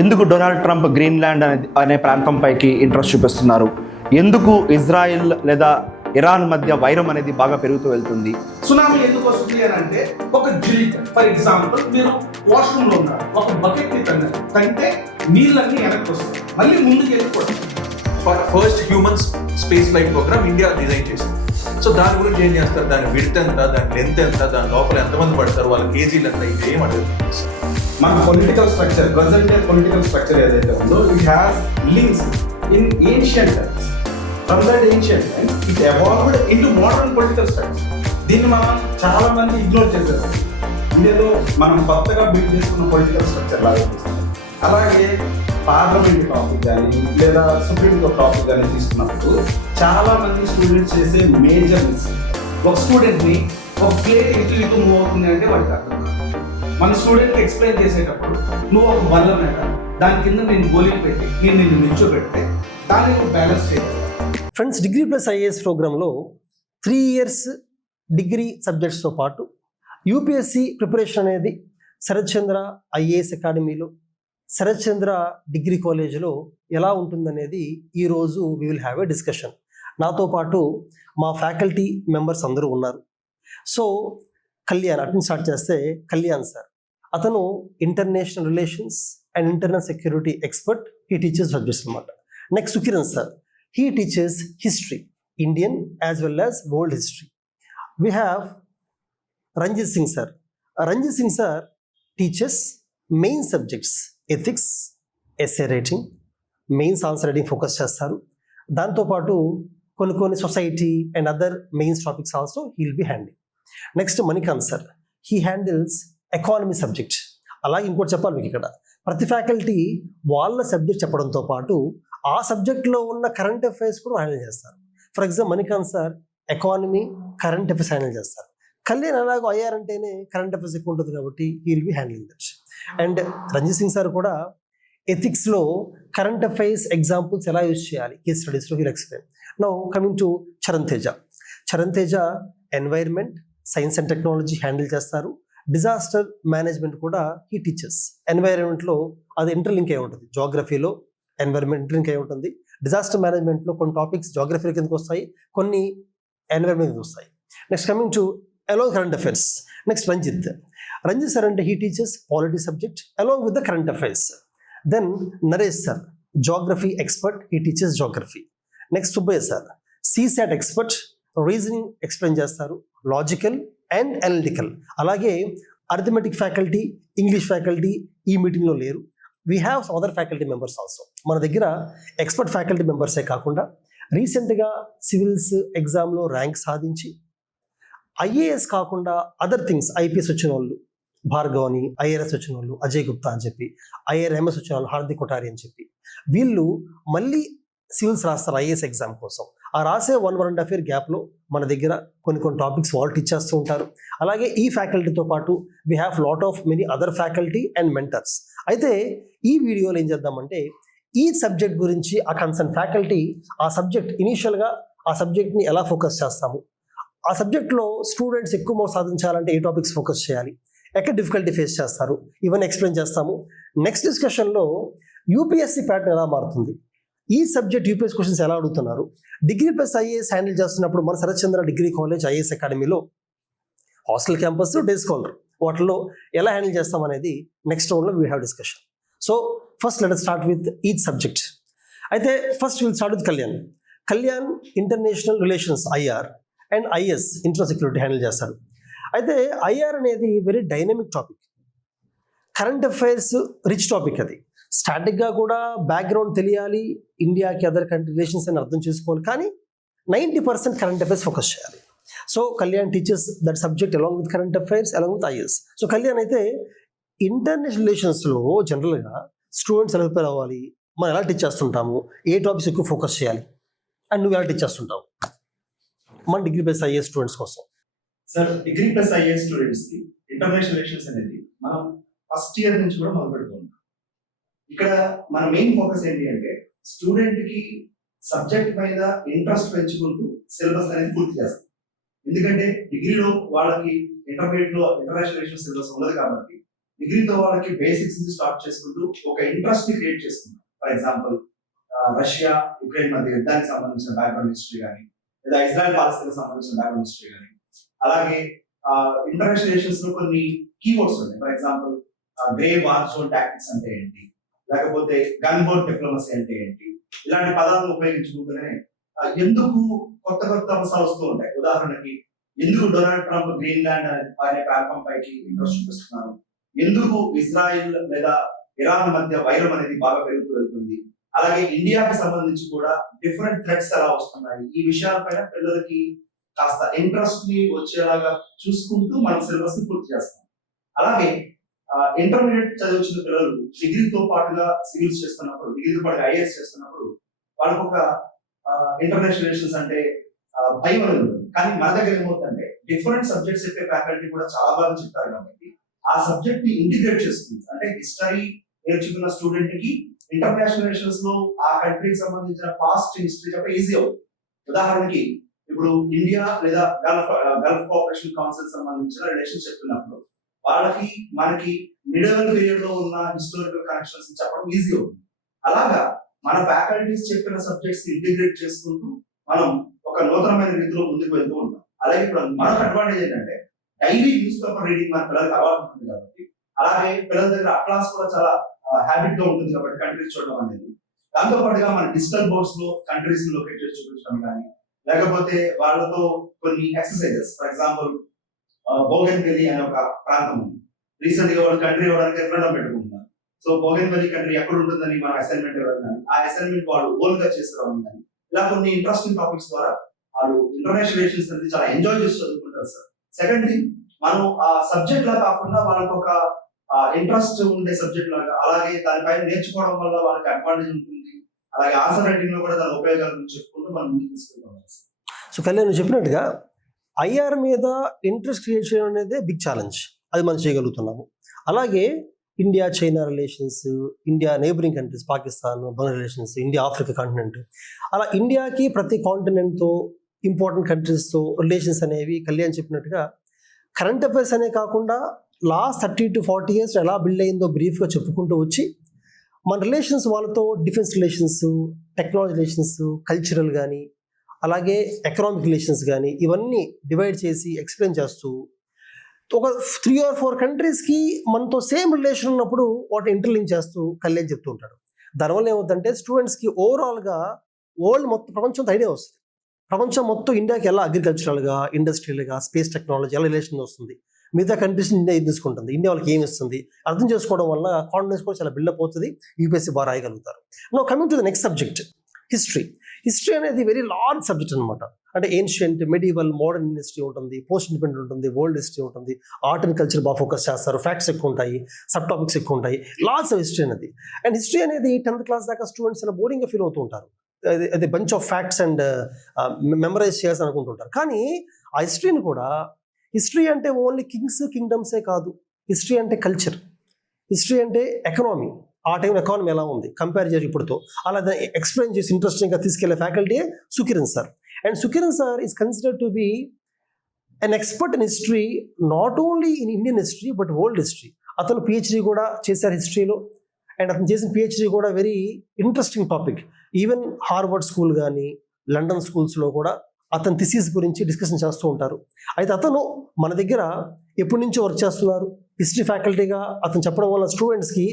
ఎందుకు Donald Trump Greenland అనే ప్రాంతంపైకి interest చూపిస్తున్నారు? ఎందుకు ఇజ్రాయిల్ లేదా ఇరాన్ మధ్య వైరం అనేది బాగా పెరుగుతూ వెళ్తుంది? సునామీ ఎందుకు వస్తుంది అని అంటే, ఒక జిలిక్ ఫర్ ఎగ్జాంపుల్ మీరు వాష్రూమ్ లో ఉన్నారు, ఒక బకెట్ ని తంటే నీళ్ళన్నీ వెనక్కి వస్తాయి, మళ్ళీ ముందుకు వెళ్ళిపోతాయి. First human space flight program India design చేసింది. సో దాని గురించి ఏం చేస్తారు, దాని విడ్త్ ఎంత, దాని లెంత్ ఎంత, దాని లోపల ఎంతమంది పడతారు, వాళ్ళ కేజీలు ఎంత, ఇది ఏం అడుగుతుంది. మన political structure, present day political structure ఏదైతే ఉందో, it has links in ancient times. From that ancient times it evolved into modern political structure. దీన్ని మనం చాలా మంది ఇగ్నోర్ చేశారు. ఇదేదో మనం కొత్తగా బిల్డ్ చేసుకున్న పొలిటికల్ స్ట్రక్చర్ లాగా చూస్తాం. అలాగే పార్లమెంట్ టాపిక్ కానీ లేదా సుప్రీంకోర్టు టాపిక్ కానీ తీసుకున్నప్పుడు చాలా మంది స్టూడెంట్స్ చేసే మేజర్ మిస్టేక్, ఒక స్టూడెంట్ని ఒక ప్లేట్ ఇటు మూవ్ అవుతుంది అంటే వాడికి అర్థం కాదు. మన స్టూడెంట్కి ఎక్స్ప్లెయిన్ చేసేటప్పుడు నువ్వు ఒక బల్ల మీద దాని కింద నేను గోళీలు పెట్టి నేను నిన్ను నిల్చోబెడితే దాన్ని నువ్వు బ్యాలెన్స్ చేయాలి. ఫ్రెండ్స్, డిగ్రీ ప్లస్ ఐఏఎస్ ప్రోగ్రాంలో 3 years డిగ్రీ సబ్జెక్ట్స్తో పాటు యూపీఎస్సి ప్రిపరేషన్ అనేది శరత్ చంద్ర ఐఏఎస్ అకాడమీలో, శరత్ చంద్ర డిగ్రీ కాలేజ్లో ఎలా ఉంటుందనేది ఈరోజు we will have a discussion. నాతో పాటు మా ఫ్యాకల్టీ మెంబర్స్ అందరూ ఉన్నారు. సో కళ్యాణ్ అటెండ్ స్టార్ట్ చేస్తే, కళ్యాణ్ సార్ అతను international relations and internal security expert. He teaches subjects అనమాట. Next Sukiran sir, he teaches history, Indian as well as world history. We have Ranjit Singh sir. Ranjit Singh sir teaches main subjects ethics, essay writing, mains answer writing focus చేస్తారు. దాంతోపాటు కొన్ని society and other mains topics also he will be handle. Next Manikanth sir, he handles economy subject. అలాగే ఇంకోటి చెప్పాలి మీకు, ఇక్కడ ప్రతి faculty వాళ్ళ సబ్జెక్ట్ చెప్పడంతో పాటు ఆ సబ్జెక్ట్లో ఉన్న కరెంట్ అఫైర్స్ కూడా హ్యాండిల్ చేస్తారు. For example Manikanth sir economy, current affairs handle చేస్తారు. కళ్యాణ్ అలాగో అయ్యారంటేనే కరెంట్ అఫైర్స్ ఎక్కువ ఉంటుంది కాబట్టి he will be handling that. And Ranjith Singh sir కూడా ఎథిక్స్లో కరెంట్ అఫైర్స్ ఎగ్జాంపుల్స్ ఎలా యూజ్ చేయాలి కేస్ స్టడీస్లో he'll explain. Now coming to Charan Teja. Charan Teja environment, science and technology handle చేస్తారు. డిజాస్టర్ మేనేజ్మెంట్ కూడా హీ టీచర్స్. ఎన్వైర్న్మెంట్లో అది ఇంటర్లింక్ అయి ఉంటుంది, జోగ్రఫీలో ఎన్వైర్న్మెంట్ ఇంటర్లింక్ అయి ఉంటుంది. డిజాస్టర్ మేనేజ్మెంట్లో కొన్ని టాపిక్స్ జోగ్రఫీ కిందకి వస్తాయి, కొన్ని ఎన్వైర్న్మెంట్ కిందకి వస్తాయి. Next coming to along current affairs. Next Ranjit sir అంటే he teaches polity subject along with the current affairs. Then Naresh sir geography expert, he teaches geography. Next Subbaiah sir CSAT expert, reasoning explain చేస్తారు, logical and analytical. అలాగే arithmetic faculty, English faculty ఈ మీటింగ్లో లేరు. We have some other faculty members also. మన దగ్గర expert faculty మెంబర్సే కాకుండా రీసెంట్గా civils ఎగ్జామ్లో ర్యాంక్ సాధించి ఐఏఎస్ కాకుండా అదర్ థింగ్స్ ఐపీఎస్ వచ్చిన వాళ్ళు భార్గవ్ అని, ఐఆర్ఎస్ వచ్చిన వాళ్ళు అజయ్ గుప్తా అని చెప్పి, ఐఆర్ఎంఎస్ వచ్చిన వాళ్ళు హార్దిక్ కొఠారి అని చెప్పి, వీళ్ళు మళ్ళీ సివిల్స్ రాస్తారు ఐఏఎస్ ఎగ్జామ్ కోసం. ఆ రాసే 1.5 year గ్యాప్లో మన దగ్గర కొన్ని టాపిక్స్ వాళ్ళు టీచ్ చేస్తూ ఉంటారు. అలాగే ఈ ఫ్యాకల్టీతో పాటు we have lot of many other faculty and mentors. అయితే ఈ వీడియోలో ఏం చేద్దామంటే, ఈ సబ్జెక్ట్ గురించి ఆ కన్సర్న్ ఫ్యాకల్టీ ఆ సబ్జెక్ట్ ఇనీషియల్గా ఆ సబ్జెక్ట్ని ఎలా ఫోకస్ చేస్తాము, ఆ సబ్జెక్ట్లో స్టూడెంట్స్ ఎక్కువ మార్క్స్ సాధించాలంటే ఏ టాపిక్స్ ఫోకస్ చేయాలి, ఎక్కడ డిఫికల్టీ ఫేస్ చేస్తారు, ఇవన్నీ ఎక్స్ప్లెయిన్ చేస్తాము. నెక్స్ట్ డిస్కషన్లో యూపీఎస్సీ ప్యాటర్న్ ఎలా మారుతుంది, ఈ సబ్జెక్ట్ యూపీఎస్ క్వశ్చన్స్ ఎలా అడుగుతున్నారు, డిగ్రీ ప్లస్ ఐఏఎస్ హ్యాండిల్ చేస్తున్నప్పుడు మన Sarath Chandra degree college IAS అకాడమీలో హాస్టల్ క్యాంపస్, డే స్కాలర్ వాటిలో ఎలా హ్యాండిల్ చేస్తాం అనేది నెక్స్ట్ రౌండ్లో we have discussion. So first let us start with each subject. అయితే first will start with Kalyan. Kalyan international relations IR and IS internal security handle చేస్తారు. అయితే IR అనేది very dynamic topic, current affairs rich topic. అది స్టాటిక్గా కూడా background తెలియాలి, ఇండియాకి other country relations అని అర్థం చేసుకోవాలి, కానీ 90% కరెంట్ అఫైర్స్ ఫోకస్ చేయాలి. So Kalyan teachers that subject along with current affairs along with is. So Kalyan అయితే ఇంటర్నేషనల్ రిలేషన్స్లో జనరల్గా స్టూడెంట్స్ ఎలా ప్రిపేర్ అవ్వాలి, మనం ఎలా టీచ్ చేస్తుంటాము, ఏ టాపిక్స్ ఎక్కువ ఫోకస్ చేయాలి, అండ్ నువ్వు ఎలా టీచ్ చేస్తుంటావు మన డిగ్రీ ప్లస్ ఐఏఎస్ స్టూడెంట్స్ కోసం? Sir, degree plus IAS students కి ఇంటర్నేషనల్ రిలేషన్స్ అనేది మనం ఫస్ట్ ఇయర్ నుంచి కూడా మొదలు పెడుతున్నాం. ఇక్కడ మన మెయిన్ ఫోకస్ ఏంటి అంటే, స్టూడెంట్ కి సబ్జెక్ట్ మీద ఇంట్రెస్ట్ పెంచుకుంటూ సిలబస్ అనేది పూర్తి చేస్తాం. ఎందుకంటే డిగ్రీలో వాళ్ళకి ఇంటర్మీడియట్ లో ఇంటర్నేషనల్ రిలేషన్స్ సిలబస్ ఉండదు కాబట్టి డిగ్రీతో వాళ్ళకి బేసిక్స్ నుంచి స్టార్ట్ చేసుకుంటూ ఒక ఇంట్రెస్ట్ ని క్రియేట్ చేసుకుంటారు. ఫర్ ఎగ్జాంపుల్ రష్యా యుక్రెయిన్ మధ్య యుద్ధానికి సంబంధించిన బ్యాక్గ్రౌండ్ హిస్టరీ కానీ, లేదా ఇజ్రాయెల్ పాలస్తీనాకి సంబంధించిన బ్యాక్గ్రౌండ్ హిస్టరీ కానీ, అలాగే ఇంటర్నేషనల్ రిలేషన్స్ లో కొన్ని కీవర్డ్స్ ఉన్నాయి. For example grey war zone tactics అంటే ఏంటి, లేకపోతే గన్ బోర్డ్ డిప్లొమసీ అంటే ఏంటి, ఇలాంటి పదాలను ఉపయోగించుకుంటూనే ఎందుకు కొత్త కొత్త అంశాలు వస్తూ ఉంటాయి. ఉదాహరణకి ఎందుకు డొనాల్డ్ ట్రంప్ గ్రీన్లాండ్ అనే ప్రాంతం పైకి ఇంట్రెస్ట్ చూపిస్తున్నారు, ఎందుకు ఇజ్రాయిల్ లేదా ఇరాన్ మధ్య వైరం అనేది బాగా పెరుగుతూ వెళ్తుంది, అలాగే ఇండియాకి సంబంధించి కూడా డిఫరెంట్ థ్రెట్స్ ఎలా వస్తున్నాయి, ఈ విషయాలపైన పిల్లలకి కాస్త ఇంట్రెస్ట్ ని వచ్చేలాగా చూసుకుంటూ మనం సిలబస్ ని పూర్తి చేస్తాం. అలాగే ఇంటర్మీడియట్ చదివించిన పిల్లలు డిగ్రీతో పాటుగా సివిల్స్ చేస్తున్నప్పుడు, డిగ్రీతో పాటుగా ఐఏఎస్ చేస్తున్నప్పుడు వాళ్ళకు ఒక ఇంటర్నేషనల్ రిలేషన్స్ అంటే భయం అనేది ఉంటుంది. కానీ మన దగ్గర ఏమవుతుందంటే డిఫరెంట్ సబ్జెక్ట్స్ చెప్పే ఫ్యాకల్టీ కూడా చాలా బాగా చెప్తారు కాబట్టి ఆ సబ్జెక్ట్ ని ఇంటిగ్రేట్ చేస్తుంది. అంటే హిస్టరీ నేర్చుకున్న స్టూడెంట్ కి ఇంటర్నేషనల్ రిలేషన్స్ లో ఆ కంట్రీకి సంబంధించిన పాస్ట్ హిస్టరీ చెప్ప ఈజీ అవుతుంది. ఉదాహరణకి ఇప్పుడు ఇండియా లేదా గల్ఫ్ కోఆపరేషన్ కౌన్సిల్ సంబంధించిన రిలేషన్స్ చెప్తున్నప్పుడు వాళ్ళకి మనకి మిడిల్ పీరియడ్ లో ఉన్న హిస్టారికల్ కనెక్షన్స్ చెప్పడం ఈజీ అవుతుంది. అలాగా మన ఫ్యాకల్టీస్ చెప్పిన సబ్జెక్ట్స్ ఇంటిగ్రేట్ చేసుకుంటూ మనం ఒక నూతనమైన రీతిలో ముందుకు వెళ్తూ ఉంటాం. అలాగే ఇప్పుడు మరొక అడ్వాంటేజ్ ఏంటంటే డైలీ న్యూస్ పేపర్ రీడింగ్ మన పిల్లలకి అలవాటు ఉంటుంది కాబట్టి, అలాగే పిల్లల దగ్గర అట్లాస్ కూడా చాలా హ్యాబిట్ గా ఉంటుంది కాబట్టి కంట్రీస్ చూడడం అనేది. దాంతో పాటుగా మన డిజిటల్ బోర్డ్స్ లో కంట్రీస్ లొకేట్ చేసి చూపించడం కానీ, లేకపోతే వాళ్ళతో కొన్ని ఎక్సర్సైజెస్, ఫర్ ఎగ్జాంపుల్ బోగెన్ వెలీ అనే ఒక ప్రాంతం ఉంది. రీసెంట్ గా వాళ్ళు కంట్రీ ఇవ్వడానికి రిఫరెండం పెట్టుకుంటున్నారు. సో బోగెన్ వెలీ కంట్రీ ఎక్కడ ఉంటుందని మన అసైన్మెంట్ ఇవ్వడం కానీ, ఆ అసైన్మెంట్ వాళ్ళు ఓన్ గా చేసేవాళ్ళు కానీ, ఇలా కొన్ని ఇంట్రెస్టింగ్ టాపిక్స్ ద్వారా వాళ్ళు ఇంటర్నేషనల్ రిలేషన్స్ అనేది చాలా ఎంజాయ్ చేసి చదువుకుంటారు సార్. సెకండ్ థింగ్, మనం ఆ సబ్జెక్ట్ లా కాకుండా వాళ్ళకి ఒక ఇంట్రెస్ట్ ఉండే సబ్జెక్ట్ లాగా, అలాగే దానిపైన నేర్చుకోవడం వల్ల వాళ్ళకి అడ్వాంటేజ్ ఉంటుంది. అలాగే ఆన్సర్ రైటింగ్ లో కూడా దాని ఉపయోగాలను చెప్పుకుంటూ మనం ముందుకు తీసుకెళ్తాం. సో కళ్యాణ్ నువ్వు చెప్పినట్టుగా ఐఆర్ మీద ఇంట్రెస్ట్ క్రియేట్ చేయడం అనేది బిగ్ ఛాలెంజ్, అది మనం చేయగలుగుతున్నాము. అలాగే India China relations, India neighbouring countries, Pakistan Bangla relations, India Africa continent, అలా ఇండియాకి ప్రతి కాంటినెంట్తో ఇంపార్టెంట్ కంట్రీస్తో రిలేషన్స్ అనేవి కళ్యాణ్ చెప్పినట్టుగా కరెంట్ అఫైర్స్ అనే కాకుండా లాస్ట్ 30 to 40 years ఎలా బిల్డ్ అయిందో బ్రీఫ్గా చెప్పుకుంటూ వచ్చి మన రిలేషన్స్ వాళ్ళతో defence relations, technology relations, cultural కానీ, అలాగే ఎకనామిక్ రిలేషన్స్ కానీ ఇవన్నీ డివైడ్ చేసి ఎక్స్ప్లెయిన్ చేస్తూ ఒక 3 or 4 కంట్రీస్కి మనతో సేమ్ రిలేషన్ ఉన్నప్పుడు వాటిని ఇంటర్లింక్ చేస్తూ కళ్యాణ్ చెప్తూ ఉంటాడు. దానివల్ల ఏమవుతుందంటే స్టూడెంట్స్కి ఓవరాల్గా వరల్డ్ మొత్తం ప్రపంచం ఐడియా వస్తుంది. ప్రపంచం మొత్తం ఇండియాకి ఎలా అగ్రికల్చరల్గా, ఇండస్ట్రియల్గా, స్పేస్ టెక్నాలజీ ఎలా రిలేషన్ వస్తుంది, మిగతా కంట్రీస్ ఇండియా ఏం తీసుకుంటుంది, ఇండియా వాళ్ళకి ఏమి ఇస్తుంది అర్థం చేసుకోవడం వల్ల కాన్ఫిడెన్స్ కూడా చాలా బిల్డప్ అవుతుంది, యూపీఎస్సీ బాగా రాయగలుగుతారు. Now coming to the next subject, history. History అనేది వెరీ లార్జ్ సబ్జెక్ట్ అనమాట. అంటే ఏన్షియంట్, మెడివల్, మోడర్న్ హిస్టరీ ఉంటుంది, పోస్ట్ ఇండిపెండెంట్ ఉంటుంది, వరల్డ్ హిస్టరీ ఉంటుంది, ఆర్ట్ అండ్ కల్చర్ బాగా ఫోకస్ చేస్తారు, ఫ్యాక్ట్స్ ఎక్కువ ఉంటాయి, సబ్ టాపిక్స్ ఎక్కువ ఉంటాయి, లార్జ్ హిస్టరీ అనేది. అండ్ హిస్టరీ అనేది 10th class దాకా స్టూడెంట్స్ ఇలా బోరింగ్గా ఫీల్ అవుతూ ఉంటారు. అది bunch of facts and memorize చేయాల్సి అనుకుంటుంటారు. కానీ ఆ హిస్టరీని కూడా, హిస్టరీ అంటే ఓన్లీ కింగ్స్ కింగ్డమ్సే కాదు, హిస్టరీ అంటే కల్చర్, హిస్టరీ అంటే ఎకనామీ, ఆ టైం ఎకానమీ ఎలా ఉంది కంపేర్ చేసి ఇప్పుడుతో, అలా ఎక్స్ప్లెయిన్ చేసి ఇంట్రెస్టింగ్గా తీసుకెళ్లే faculty Sukiran sir. And Sukiran sir is considered to be an expert in history, not only in Indian history but world history. అతను పిహెచ్డి కూడా చేశారు హిస్టరీలో. అండ్ అతను చేసిన పిహెచ్డి కూడా very interesting topic. Even Harvard school కానీ, లండన్ స్కూల్స్లో కూడా అతని థిసిస్ గురించి డిస్కషన్ చేస్తూ ఉంటారు. అయితే అతను మన దగ్గర ఎప్పటి నుంచో వర్క్ చేస్తున్నారు హిస్టరీ ఫ్యాకల్టీగా. అతను చెప్పడం వల్ల స్టూడెంట్స్కి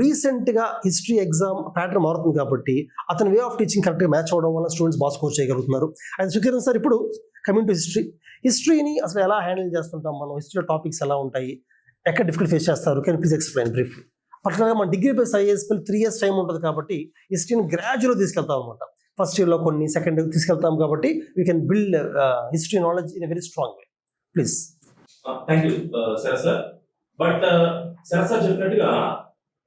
రీసెంట్గా హిస్టరీ ఎగ్జామ్ ప్యాటర్న్ మారుతుంది కాబట్టి అతని వే ఆఫ్ టీచింగ్ కరెక్ట్గా మ్యాచ్ అవ్వడం వల్ల స్టూడెంట్స్ బాగా స్కోర్ చేయగలుగుతున్నారు. అయితే సుకిరణ్ సార్ ఇప్పుడు కమింగ్ టు హిస్టరీని అసలు ఎలా హ్యాండిల్ చేస్తుంటాం మనం, హిస్టరీ టాపిక్స్ ఎలా ఉంటాయి, ఎక్కడ డిఫికల్ట్ ఫేస్ చేస్తారు, కెన్ ప్లీజ్ ఎక్స్ప్లెయిన్ బ్రీఫ్లీ. పర్టికులర్గా మన degree base IAS 3 years time ఉంటుంది కాబట్టి హిస్టరీని గ్రాడ్యువల్గా తీసుకెళ్తాం అనమాట. ఫస్ట్ ఇయర్లో కొన్ని, సెకండ్ ఇయర్ తీసుకెళ్తాం కాబట్టి we can build history knowledge in a very strong way. Please. Thank you సరే సార్. బట్ సరే సార్ చెప్పినట్టుగా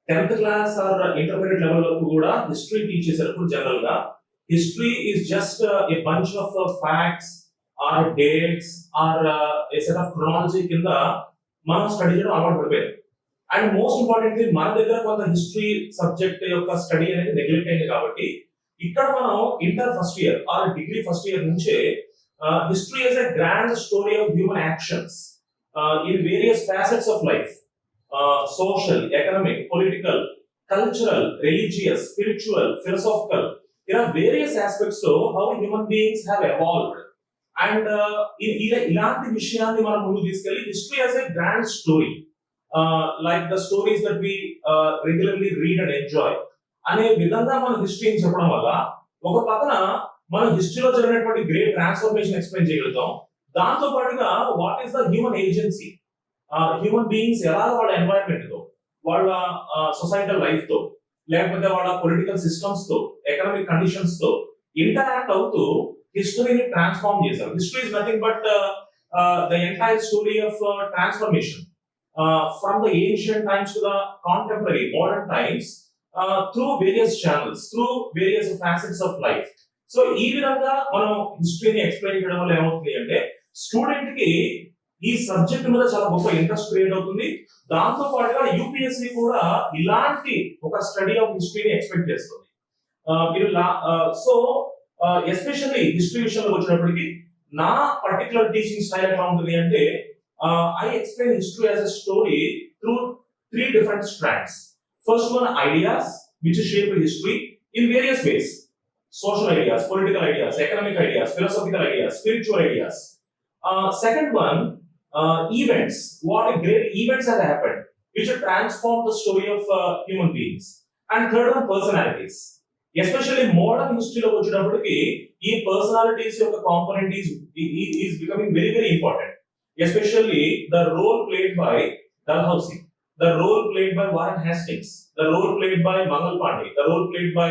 10th class or intermediate level వరకు కూడా హిస్టరీ టీచ్ చేసేటప్పుడు జనరల్ గా history is just a bunch of facts or dates or a set of chronology కింద మనం study చేయడం అలవాటు పడిపోయారు. అండ్ మోస్ట్ ఇంపార్టెంట్లీ మన దగ్గర కొంత హిస్టరీ సబ్జెక్ట్ యొక్క స్టడీ అనేది నెగ్లెక్ట్ అయింది కాబట్టి ఇక్కడ మనం inter first year or degree first year నుంచే history is a grand story of human actions in various facets of life. social, economic, political, cultural, religious, spiritual, philosophical. There are various aspects to how human beings have evolved. And ఇలాంటి విషయాన్ని మనం ముందుకు తీసుకెళ్ళి history as a grand story, like the stories that we regularly read and enjoy అనే విధంగా మనం హిస్టరీని చెప్పడం వల్ల ఒక పక్కన మనం హిస్టరీలో జరిగినటువంటి గ్రేట్ ట్రాన్స్ఫర్మేషన్ ఎక్స్ప్లెయిన్ చేయగలుగుతాం. దాంతో పాటుగా what is the human agency, human beings ఎలా వాళ్ళ ఎన్వైరన్మెంట్ తో, వాళ్ళ సొసైటల్ లైఫ్ తో, లేకపోతే వాళ్ళ పొలిటికల్ సిస్టమ్స్ తో, ఎకనామిక్ కండిషన్స్ తో ఇంటరాక్ట్ అవుతూ హిస్టరీని ట్రాన్స్ఫార్మ్ చేశారు. History is nothing but the entire story of transformation from the ancient times to the contemporary modern times through various channels, through various facets of life. So ఈ విధంగా మనం హిస్టరీని explain చేయడం వల్ల ఏమవుతుంది అంటే స్టూడెంట్ కి ఈ సబ్జెక్ట్ మీద చాలా గొప్ప ఇంట్రెస్ట్ క్రియేట్ అవుతుంది. దాంతో పాటుగా యూపీఎస్సీ కూడా ఇలాంటి ఒక స్టడీ ఆఫ్ హిస్టరీని ఎక్స్పెక్ట్ చేస్తుంది. సో ఎస్పెషల్లీ హిస్టరీ విషయంలో వచ్చినప్పటికీ నా పర్టికులర్ టీచింగ్ స్టైల్ ఎట్లా ఉంటుంది అంటే I explain history as a story through 3 different strands. First one, ideas which shape history in various ways: social ideas, political ideas, economic ideas, philosophical ideas, spiritual ideas. Second one, events, what great events have happened which have transformed the story of human beings. And third one, personalities. Especially modern history lo vachinappudiki ee personalities yokka component is becoming very very important, especially the role played by Dalhousie, the role played by Warren Hastings, the role played by Mangal Pandey, the role played by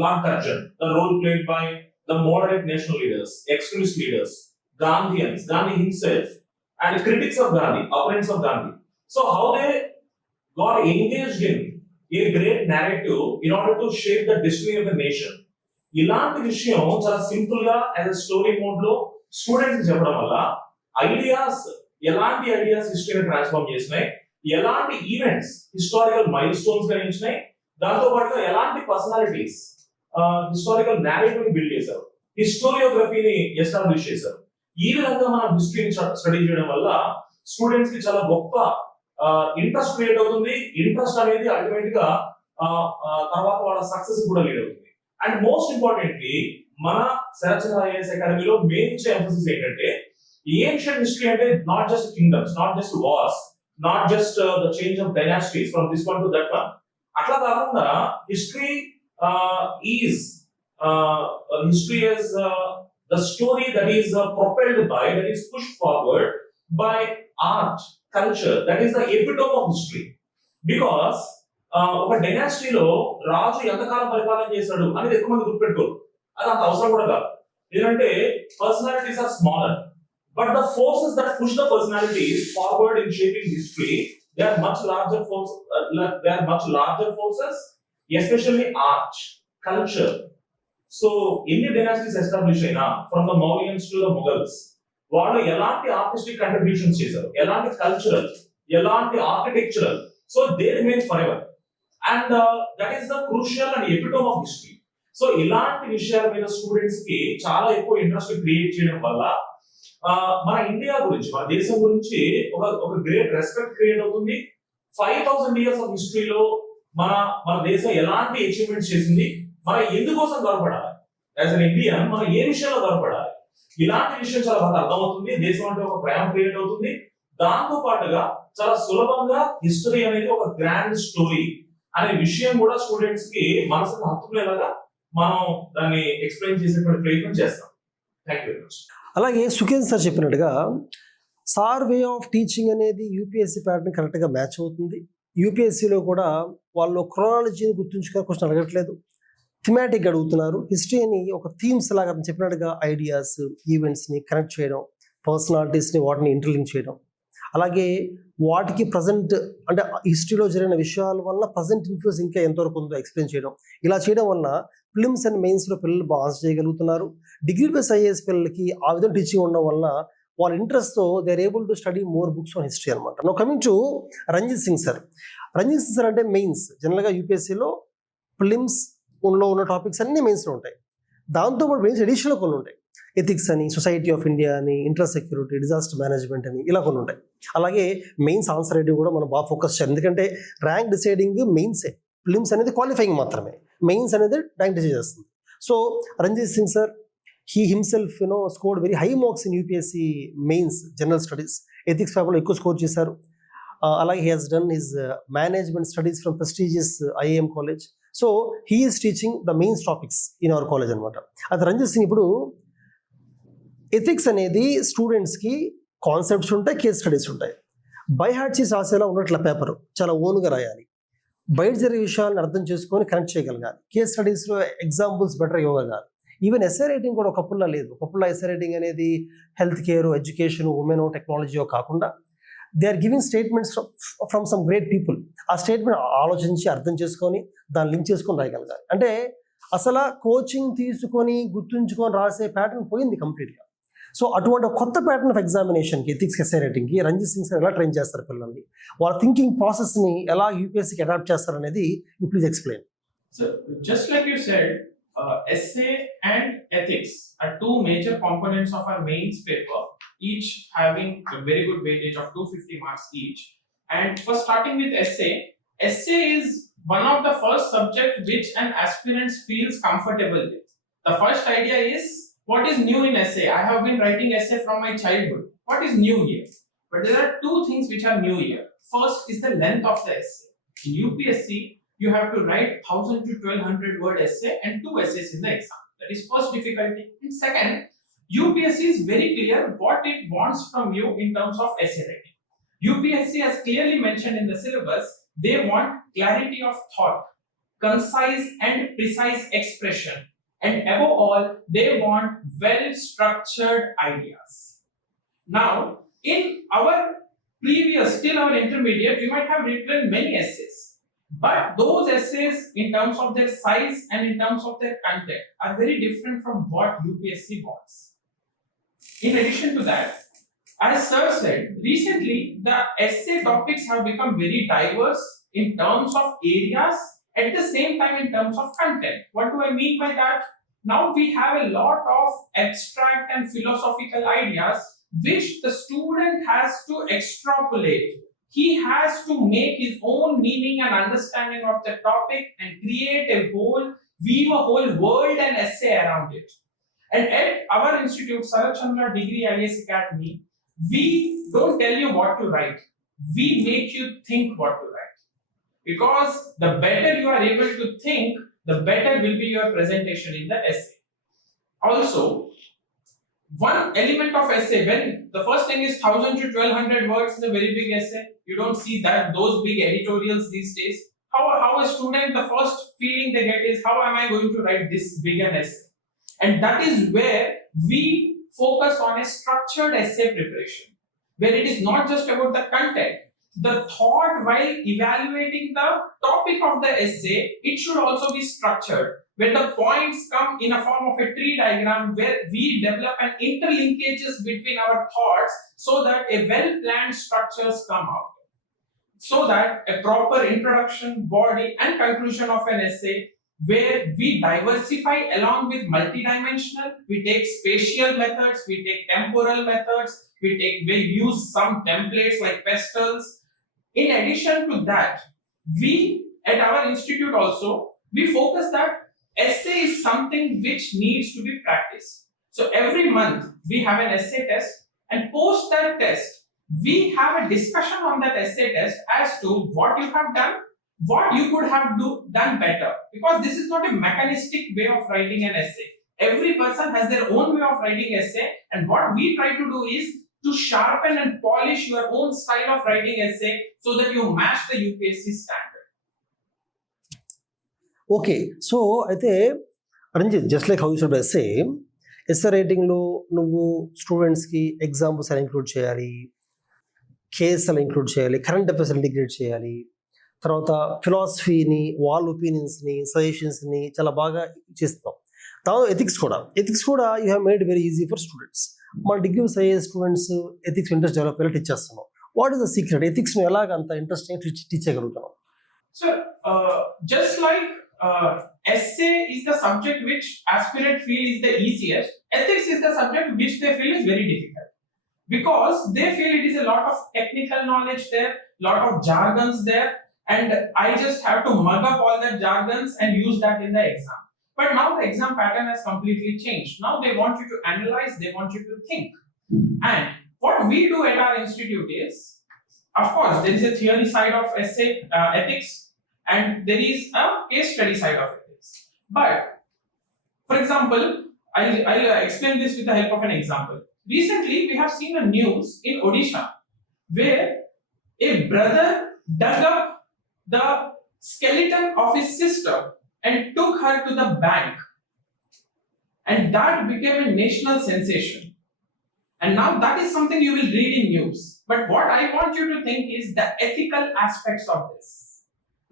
Lord Curzon, the role played by the moderate national leaders, extremist leaders, Gandhians, Gandhi himself, and critics of Gandhi, opponents of Gandhi. So how they got engaged in a great narrative in order to shape the destiny of the nation. ఇలాంటి విషయం చాలా simple గా as a story mode లో students చెప్పడం వల్ల ideas, ఎలాంటి ideas హిస్టరీని transform చేసినాయి, ఎలాంటి ఈవెంట్స్ హిస్టారికల్ మైల్ స్టోన్స్ గా నిలిచినాయి, దాంతో పాటుగా ఎలాంటి పర్సనాలిటీస్ హిస్టారికల్ నేరేటివ్ ని బిల్డ్ చేశారు, హిస్టోరియోగ్రఫీని ఎస్టాబ్లిష్ చేశారు. ఈ విధంగా మనం హిస్టరీని స్టడీ చేయడం వల్ల స్టూడెంట్స్ కి చాలా గొప్ప ఇంట్రెస్ట్ క్రియేట్ అవుతుంది. ఇంట్రెస్ట్ అనేది అల్టిమేట్ గా తర్వాత వాళ్ళ సక్సెస్ కూడా లీడ్ అవుతుంది. అండ్ మోస్ట్ ఇంపార్టెంట్లీ మన శరత్చంద్ర ఐఏఎస్ అకాడమీలో మెయిన్ ఇచ్చే ఎంఫసిస్ ఏంటంటే ఏన్షియంట్ హిస్టరీ అంటే not just kingdoms, not just wars, not just the change of dynasties from this one to that one. అట్లా కాకుండా history is the story that is propelled by, that is pushed forward by art, culture, that is the epitome of history. Because ఒక డైనాసిటీలో రాజు ఎంతకాలం పరిపాలన చేశాడు అనేది ఎక్కువ మంది గుర్తుపెట్టుకోరు, అది అంత అవసరం కూడా కాదు. ఎందుకంటే personalities are smaller, but the forces that push the personalities forward in shaping history, they are much larger forces, especially art, culture. So ఎన్ని డైనాసిటీస్ ఎస్టాబ్లిష్ అయినా from the Mauryans to the Mughals, వాళ్ళు ఎలాంటి ఆర్టిస్టిక్ కంట్రిబ్యూషన్స్ చేశారు, ఎలాంటి cultural, ఎలాంటి architectural, so they remain forever. And that is the crucial and epitome of history. So ఇలాంటి విషయాల మీద స్టూడెంట్స్ కి చాలా ఎక్కువ ఇంట్రెస్ట్ క్రియేట్ చేయడం వల్ల మన ఇండియా గురించి, మన దేశం గురించి ఒక గ్రేట్ రెస్పెక్ట్ క్రియేట్ అవుతుంది. 5000 years ఆఫ్ హిస్టరీలో మన దేశం ఎలాంటి అచీవ్మెంట్స్ చేసింది, మనం ఎందుకోసం గర్వపడాలి, యాజ్ అన్ ఇండియన్ మనం ఏ విషయంలో గర్వపడాలి, ఇలాంటి విషయం చాలా బాగా అర్థమవుతుంది. దేశం అంటే ఒక ప్రేమ క్రియేట్ అవుతుంది. దాంతో పాటుగా చాలా సులభంగా హిస్టరీ అనేది ఒక గ్రాండ్ స్టోరీ అనే విషయం కూడా స్టూడెంట్స్ కి మనసుకు హత్తుకునేలాగా మనం దాన్ని ఎక్స్ప్లెయిన్ చేసేటువంటి ప్రయత్నం చేస్తాం. Thank you very much. అలాగే సుఖేంద్ర సార్ చెప్పినట్టుగా సార్ వే ఆఫ్ టీచింగ్ అనేది యూపీఎస్సీ ప్యాటర్న్ కరెక్ట్గా మ్యాచ్ అవుతుంది. యూపీఎస్సీలో కూడా వాళ్ళు క్రోనాలజీని గుర్తుంచుకొని క్వశ్చన్ అడగట్లేదు, థిమాటిక్ అడుగుతున్నారు. హిస్టరీని ఒక థీమ్స్ లాగా చెప్పినట్టుగా ఐడియాస్, ఈవెంట్స్ని కనెక్ట్ చేయడం, పర్సనాలిటీస్ని వాటిని ఇంటర్లింక్ చేయడం, అలాగే వాటికి ప్రజెంట్ అంటే హిస్టరీలో జరిగిన విషయాల వల్ల ప్రజెంట్ ఇన్ఫ్లుయెన్స్ ఇంకా ఎంతవరకు ఉందో ఎక్స్ప్లెయిన్ చేయడం. ఇలా చేయడం వల్ల ఫిలిమ్స్ అండ్ మెయిన్స్లో పిల్లలు బాగా ఆన్సర్ చేయగలుగుతున్నారు. డిగ్రీ ప్లస్ ఐఏఎస్ పిల్లలకి ఆ విధంగా టీచింగ్ ఉండడం వల్ల వాళ్ళ ఇంట్రెస్ట్తో they are able to study more books on history అనమాట. Now coming to Ranjit Singh sir. Ranjit Singh sir అంటే మెయిన్స్ జనరల్గా యూపీఎస్సీలో ఫిలిమ్స్ లో ఉన్న టాపిక్స్ అన్ని మెయిన్స్లో ఉంటాయి. దాంతోపాటు మెయిన్స్ ఎడిషన్లో కొన్ని ఉంటాయి. ఎథిక్స్ అని, సొసైటీ ఆఫ్ ఇండియా అని, ఇంటర్ సెక్యూరిటీ, డిజాస్టర్ మేనేజ్మెంట్ అని ఇలా కొన్ని ఉంటాయి. అలాగే మెయిన్స్ ఆన్సర్ రైటింగ్ కూడా మనం బాగా ఫోకస్ చేయాలి. ఎందుకంటే ర్యాంక్ డిసైడింగ్ మెయిన్సే, ప్రిలిమ్స్ అనేది క్వాలిఫైయింగ్ మాత్రమే, మెయిన్స్ అనేది ర్యాంక్ డిసైడ్ చేస్తుంది. So Ranjith Singh sir, he himself scored very high marks in UPSC mains general studies. Ethics పేపర్లో ఎక్కువ స్కోర్ చేశారు. అలాగే he has done his management studies from prestigious IIM college. So he is teaching the mains topics in our college అనమాట. అది రంజిత్ సింగ్ ఇప్పుడు ethics అనేది స్టూడెంట్స్కి concepts ఉంటాయి, కేస్ స్టడీస్ ఉంటాయి. బై హార్ట్ చేసి రాసేలా ఉన్నట్ల పేపర్ చాలా ఓన్గా రాయాలి, బయట జరిగే విషయాలను అర్థం చేసుకొని కనెక్ట్ చేయగలగాలి, కేస్ స్టడీస్లో ఎగ్జాంపుల్స్ బెటర్ ఇవ్వగలగాలి. ఈవెన్ ఎస్ఏ రైటింగ్ కూడా ఒకప్పుడులా లేదు. ఒకప్పుడులో ఎస్ఏ రైటింగ్ అనేది హెల్త్ కేర్, ఎడ్యుకేషన్, ఉమెన్, టెక్నాలజీయో కాకుండా they are giving statements from some great people. ఆ స్టేట్మెంట్ ఆలోచించి అర్థం చేసుకొని దాన్ని లింక్ చేసుకొని రాయగలగాలి. అంటే అసలు కోచింగ్ తీసుకొని గుర్తుంచుకొని రాసే ప్యాటర్న్ పోయింది కంప్లీట్గా. సో అటువంటి ఒక కొత్త ప్యాటర్న్ ఆఫ్ ఎగ్జామినేషన్కి, ఎథిక్స్ ఎస్ఏ రైటింగ్కి రంజిత్ సింగ్ సార్ ఎలా ట్రైన్ చేస్తారు పిల్లల్ని, వాళ్ళ థింకింగ్ ప్రాసెస్ని ఎలా యూపీఎస్సీకి అడాప్ట్ చేస్తారు అనేది you please explain. So, just like you said, essay and ethics are two major components of our mains paper, each having a very good weightage of 250 marks each. And for starting with essay is one of the first subject which an aspirant feels comfortable with. The first idea is, what is new in essay? I have been writing essay from my childhood. What is new here? But there are two things which are new here. First is the length of the essay. In UPSC, you have to write 1000 to 1200 word essay and 2 essays in the exam. That is first difficulty. And second, UPSC is very clear what it wants from you in terms of essay writing. UPSC has clearly mentioned in the syllabus, they want clarity of thought, concise and precise expression, and above all, they want well-structured ideas. Now, in our previous, till our intermediate, we might have written many essays. But those essays, in terms of their size and in terms of their content, are very different from what UPSC wants. In addition to that, as Sir said, recently the essay topics have become very diverse in terms of areas, at the same time in terms of content. What do I mean by that? Now we have a lot of abstract and philosophical ideas which the student has to extrapolate. He has to make his own meaning and understanding of the topic and weave a whole world and essay around it. And at our institute, Sarat Chandra Degree IAS Academy, we don't tell you what to write. We make you think what to write. Because the better you are able to think, the better will be your presentation in the essay. Also, one element of essay, when the first thing is 1000 to 1200 words is a very big essay. You don't see those big editorials these days. How a student, the first feeling they get is, how am I going to write this big an essay? And that is where we focus on a structured essay preparation, where it is not just about the content. The thought while evaluating the topic of the essay, it should also be structured. When the points come in a form of a tree diagram where we develop an interlinkages between our thoughts so that a well-planned structures come out. So that a proper introduction, body and conclusion of an essay where we diversify along with multidimensional, we take spatial methods, we take temporal methods, we use some templates like pastels. In addition to that, we at our institute also, we focus that essay is something which needs to be practiced. So every month we have an essay test, and post that test, we have a discussion on that essay test as to what you have done, what you could have done better. Because this is not a mechanistic way of writing an essay. Every person has their own way of writing essay, and what we try to do is to sharpen and polish your own style of writing essay so that you match the UPSC standard. Okay, so అయితే Ranjit, just like how you should essay రైటింగ్లో నువ్వు స్టూడెంట్స్కి examples ఎలా include చేయాలి, case ఎలా include చేయాలి, current affairs integrate చేయాలి, తర్వాత ఫిలాసఫీని, వాళ్ళ ఒపీనియన్స్ని, సజెషన్స్ని చాలా బాగా చేస్తున్నాం. తర్వాత ఎథిక్స్ కూడా you have made very easy for students. మన డిగ్రీ అయ్యే స్టూడెంట్స్ ఎథిక్స్ ఇంట్రెస్ట్ డెవలప్ అయ్యేలా టీచ్ చేస్తున్నాం. What is the secret? ఎథిక్స్ని ఎలాగ అంత ఇంట్రెస్టింగ్ టీచ్ చేయగలుగుతాం? So, just like essay is the subject which aspirant feel is the easiest. Ethics is the subject which they feel is very difficult, because they feel it is a lot of technical knowledge there, lot of jargons there, and I just have to mug up all that jargons and use that in the exam. But now the exam pattern has completely changed. Now they want you to analyze, they want you to think. And what we do at our institute is, of course, there is a theory side of essay ethics, and there is a case study side of ethics. But for example, I'll explain this with the help of an example. Recently, we have seen a news in Odisha where a brother dug up the skeleton of his sister and took her to the bank, and that became a national sensation. And now that is something you will read in news. But what I want you to think is the ethical aspects of this.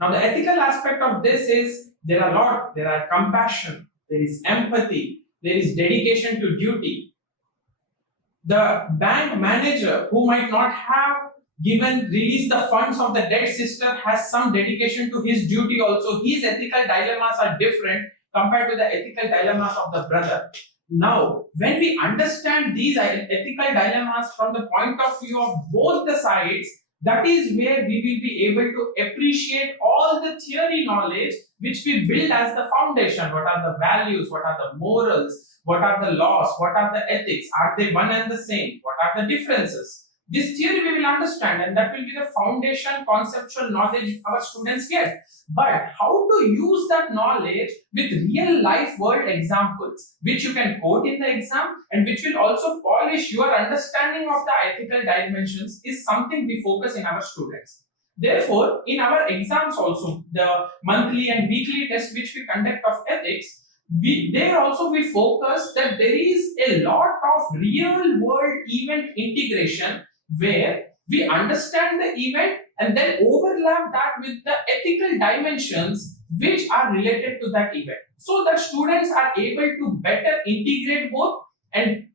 Now, the ethical aspect of this is there are compassion, there is empathy, there is dedication to duty. The bank manager who might not have released the funds of the dead sister has some dedication to his duty also. His ethical dilemmas are different compared to the ethical dilemmas of the brother. Now, when we understand these ethical dilemmas from the point of view of both the sides, that is where we will be able to appreciate all the theory knowledge which we build as the foundation. What are the values? What are the morals? What are the laws? What are the ethics? Are they one and the same? What are the differences? This theory we will understand, and that will be the foundation conceptual knowledge our students get. But how to use that knowledge with real life world examples, which you can quote in the exam and which will also polish your understanding of the ethical dimensions, is something we focus in our students. Therefore, in our exams also, the monthly and weekly test which we conduct of ethics, there also we focus that there is a lot of real world event integration, where we understand the event and then overlap that with the ethical dimensions which are related to that event, so that students are able to better integrate both and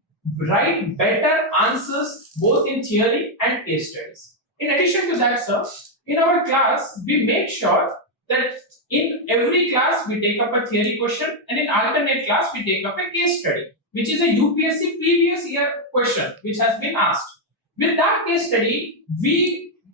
write better answers both in theory and case studies. In addition to that, sir, in our class, we make sure that in every class we take up a theory question, and in alternate class we take up a case study, which is a UPSC previous year question which has been asked. With that case study,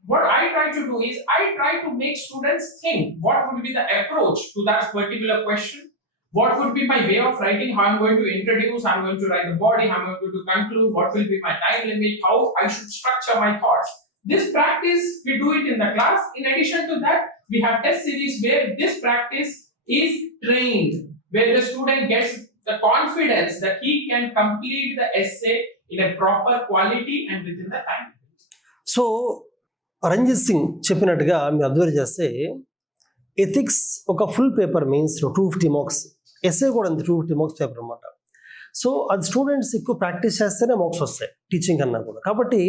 what I try to do is I try to make students think what would be the approach to that particular question, what would be my way of writing, how I'm going to introduce, I'm going to write the body, how I'm going to conclude, what will be my time limit, how I should structure my thoughts. This practice, we do it in the class. In addition to that, we have test series where this practice is trained, where the student gets the confidence that he can complete the essay in a proper quality and within the time. So Ranjith Singh చెప్పినట్టుగా మీరు observe చేస్తే ethics ఒక full paper మెయిన్స్లో 250 marks, SA కూడా అంతే 250 marks paper అనమాట. So అది students ఎక్కువ ప్రాక్టీస్ చేస్తేనే మార్క్స్ వస్తాయి టీచింగ్ కన్నా కూడా. కాబట్టి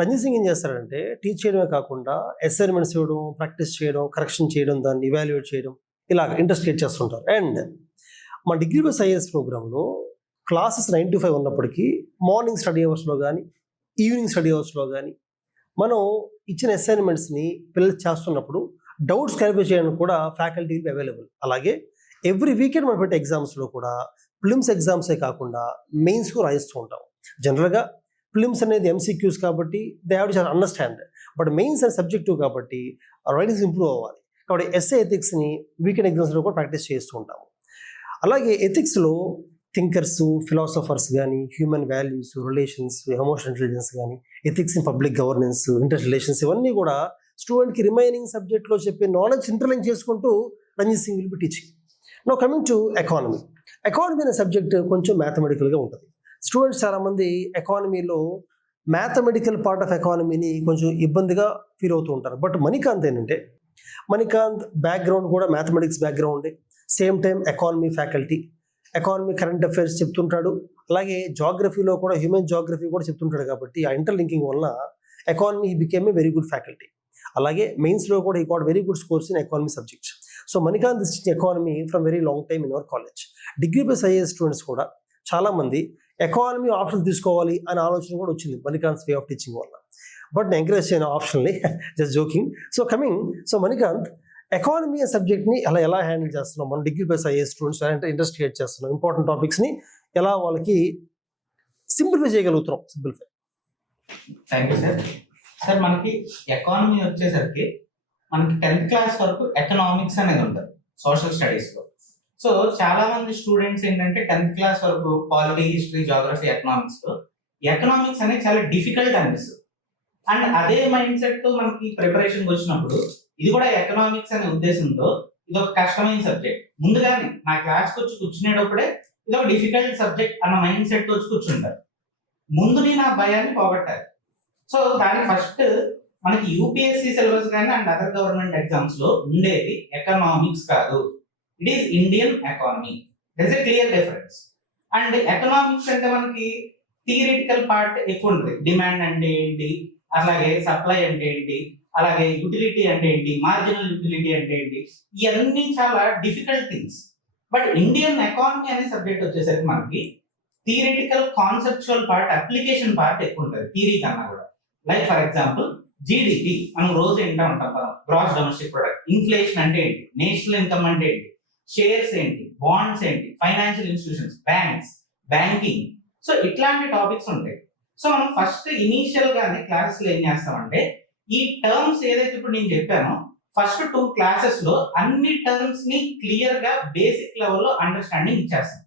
రంజిత్ సింగ్ ఏం చేస్తాడంటే టీచ్ చేయడమే కాకుండా అసైన్మెంట్స్ ఇవ్వడం, ప్రాక్టీస్ చేయడం, కరెక్షన్ చేయడం, దాన్ని ఇవాల్యుయేట్ చేయడం, ఇలాగ ఇంట్రెస్ట్ క్రియేట్ చేస్తుంటారు. అండ్ మా డిగ్రీ బేస్ ఐఏఎస్ ప్రోగ్రాంలో క్లాసెస్ 9 to 5 ఉన్నప్పటికీ మార్నింగ్ స్టడీ అవర్స్లో కానీ ఈవినింగ్ స్టడీ అవర్స్లో కానీ మనం ఇచ్చిన అసైన్మెంట్స్ని పిల్లలు చేస్తున్నప్పుడు డౌట్స్ క్లారిఫై చేయడానికి కూడా ఫ్యాకల్టీ అవైలబుల్. అలాగే ఎవ్రీ వీకెండ్ మనం పెట్టే ఎగ్జామ్స్లో కూడా ప్రిలిమ్స్ ఎగ్జామ్సే కాకుండా మెయిన్స్కు రాయిస్తూ ఉంటాం. జనరల్గా ప్రిలిమ్స్ అనేది MCQs కాబట్టి they have to understand, but mains అనే సబ్జెక్టివ్ కాబట్టి రైటింగ్స్ ఇంప్రూవ్ అవ్వాలి. కాబట్టి ఎస్ఏ ఎథిక్స్ని వీకెండ్ ఎగ్జామ్స్లో కూడా ప్రాక్టీస్ చేస్తూ ఉంటాము. అలాగే ఎథిక్స్లో థింకర్స్, ఫిలాసఫర్స్ కానీ, human values, relations, emotional intelligence కానీ, ethics in public governance, inter relations, ఇవన్నీ కూడా స్టూడెంట్కి రిమైనింగ్ సబ్జెక్ట్లో చెప్పే నాలెడ్జ్ ఇంటర్లైన్ చేసుకుంటూ Ranjit Singh will be teaching. Now coming to economy. Economy అనే సబ్జెక్ట్ కొంచెం మ్యాథమెటికల్గా ఉంటుంది. స్టూడెంట్స్ చాలామంది ఎకానమీలో మ్యాథమెటికల్ పార్ట్ ఆఫ్ ఎకానమీని కొంచెం ఇబ్బందిగా ఫీల్ అవుతూ ఉంటారు. బట్ మణికాంత్ ఏంటంటే మణికాంత్ బ్యాక్గ్రౌండ్ కూడా మ్యాథమెటిక్స్ బ్యాక్గ్రౌండే, same time economy faculty, economy current affairs చెప్తుంటాడు. అలాగే జాగ్రఫీలో కూడా హ్యూమన్ జాగ్రఫీ కూడా చెప్తుంటాడు. కాబట్టి ఆ ఇంటర్లింకింగ్ వల్ల economy became a very good faculty. అలాగే మెయిన్స్లో కూడా ఈ got very good scores in economy subjects. So Manikanth is economy from very long time in our college. Degree base IAS students కూడా చాలామంది ఎకానమీ ఆప్షన్ తీసుకోవాలి అనే ఆలోచన కూడా వచ్చింది మణికాంత్ వే ఆఫ్ టీచింగ్ వల్ల. బట్ నేను ఎంకరేజ్ చేయను ఆప్షన్ని, just joking. So Manikanth, economy సబ్జెక్ట్ని ఎలా హ్యాండిల్ చేస్తున్నాం మనం degree plus IAS students interest create చేస్తున్నాం, ఇంపార్టెంట్ టాపిక్స్ని ఎలా వాళ్ళకి సింప్లిఫై చేయగలుగుతున్నాం. Simplify. Thank you sir. Sir మనకి ఎకానమీ వచ్చేసరికి మనకి 10th క్లాస్ వరకు ఎకనామిక్స్ అనేది ఉంటుంది సోషల్ స్టడీస్లో. సో చాలా మంది స్టూడెంట్స్ ఏంటంటే 10th క్లాస్ వరకు పాలిటీ, హిస్టరీ, జాగ్రఫీ, ఎకనామిక్స్లో ఎకనామిక్స్ అనేది చాలా డిఫికల్ట్ అనిపిస్తుంది. అండ్ అదే మైండ్ సెట్తో మనకి ప్రిపరేషన్కి వచ్చినప్పుడు ఇది కూడా ఎకనామిక్స్ అనే ఉద్దేశంతో ఇది ఒక కష్టమైన సబ్జెక్ట్ ముందుగానే నా క్లాస్కి వచ్చి కూర్చునేటప్పుడే ఇది ఒక డిఫికల్ట్ సబ్జెక్ట్ అన్న మైండ్ సెట్తో వచ్చి కూర్చుంటారు. ముందు నేను ఆ భయాన్ని పోగొట్టాలి. సో దానికి ఫస్ట్ మనకి యూపీఎస్సీ సిలబస్ కానీ అండ్ అదర్ గవర్నమెంట్ ఎగ్జామ్స్ లో ఉండేది ఎకనామిక్స్ కాదు, it is Indian economy. There is a clear difference. And economics అంటే మనకి థియరిటికల్ పార్ట్ ఎక్కువ ఉంటుంది. డిమాండ్ అంటే ఏంటి, అలాగే సప్లై అంటే ఏంటి, అలాగే యూటిలిటీ అంటే ఏంటి, మార్జినల్ యూటిలిటీ అంటే ఏంటి, ఇవన్నీ చాలా difficult things. But Indian economy అనే సబ్జెక్ట్ వచ్చేసరికి మనకి theoretical conceptual part, application part ఎక్కువ ఉంటుంది థియరీ కన్నా కూడా. లైక్ ఫర్ ఎగ్జాంపుల్ జీడిపి మనం రోజు ఏంటో ఉంటాం పదం, గ్రాస్ డొమెస్టిక్ ప్రొడక్ట్. ఇన్ఫ్లేషన్ అంటే ఏంటి, నేషనల్ ఇన్కమ్ అంటే ఏంటి, షేర్స్ ఏంటి, బాండ్స్ ఏంటి, financial institutions, banks, banking. So ఇట్లాంటి టాపిక్స్ ఉంటాయి. సో మనం ఫస్ట్ ఇనీషియల్ గానే క్లాసెస్ లో ఏం చేస్తామంటే ఈ టర్మ్స్ ఏదైతే ఇప్పుడు నేను చెప్పానో ఫస్ట్ 2 క్లాసెస్ లో అన్ని టర్మ్స్ ని క్లియర్ గా బేసిక్ లెవెల్లో అండర్స్టాండింగ్ ఇచ్చేస్తాం.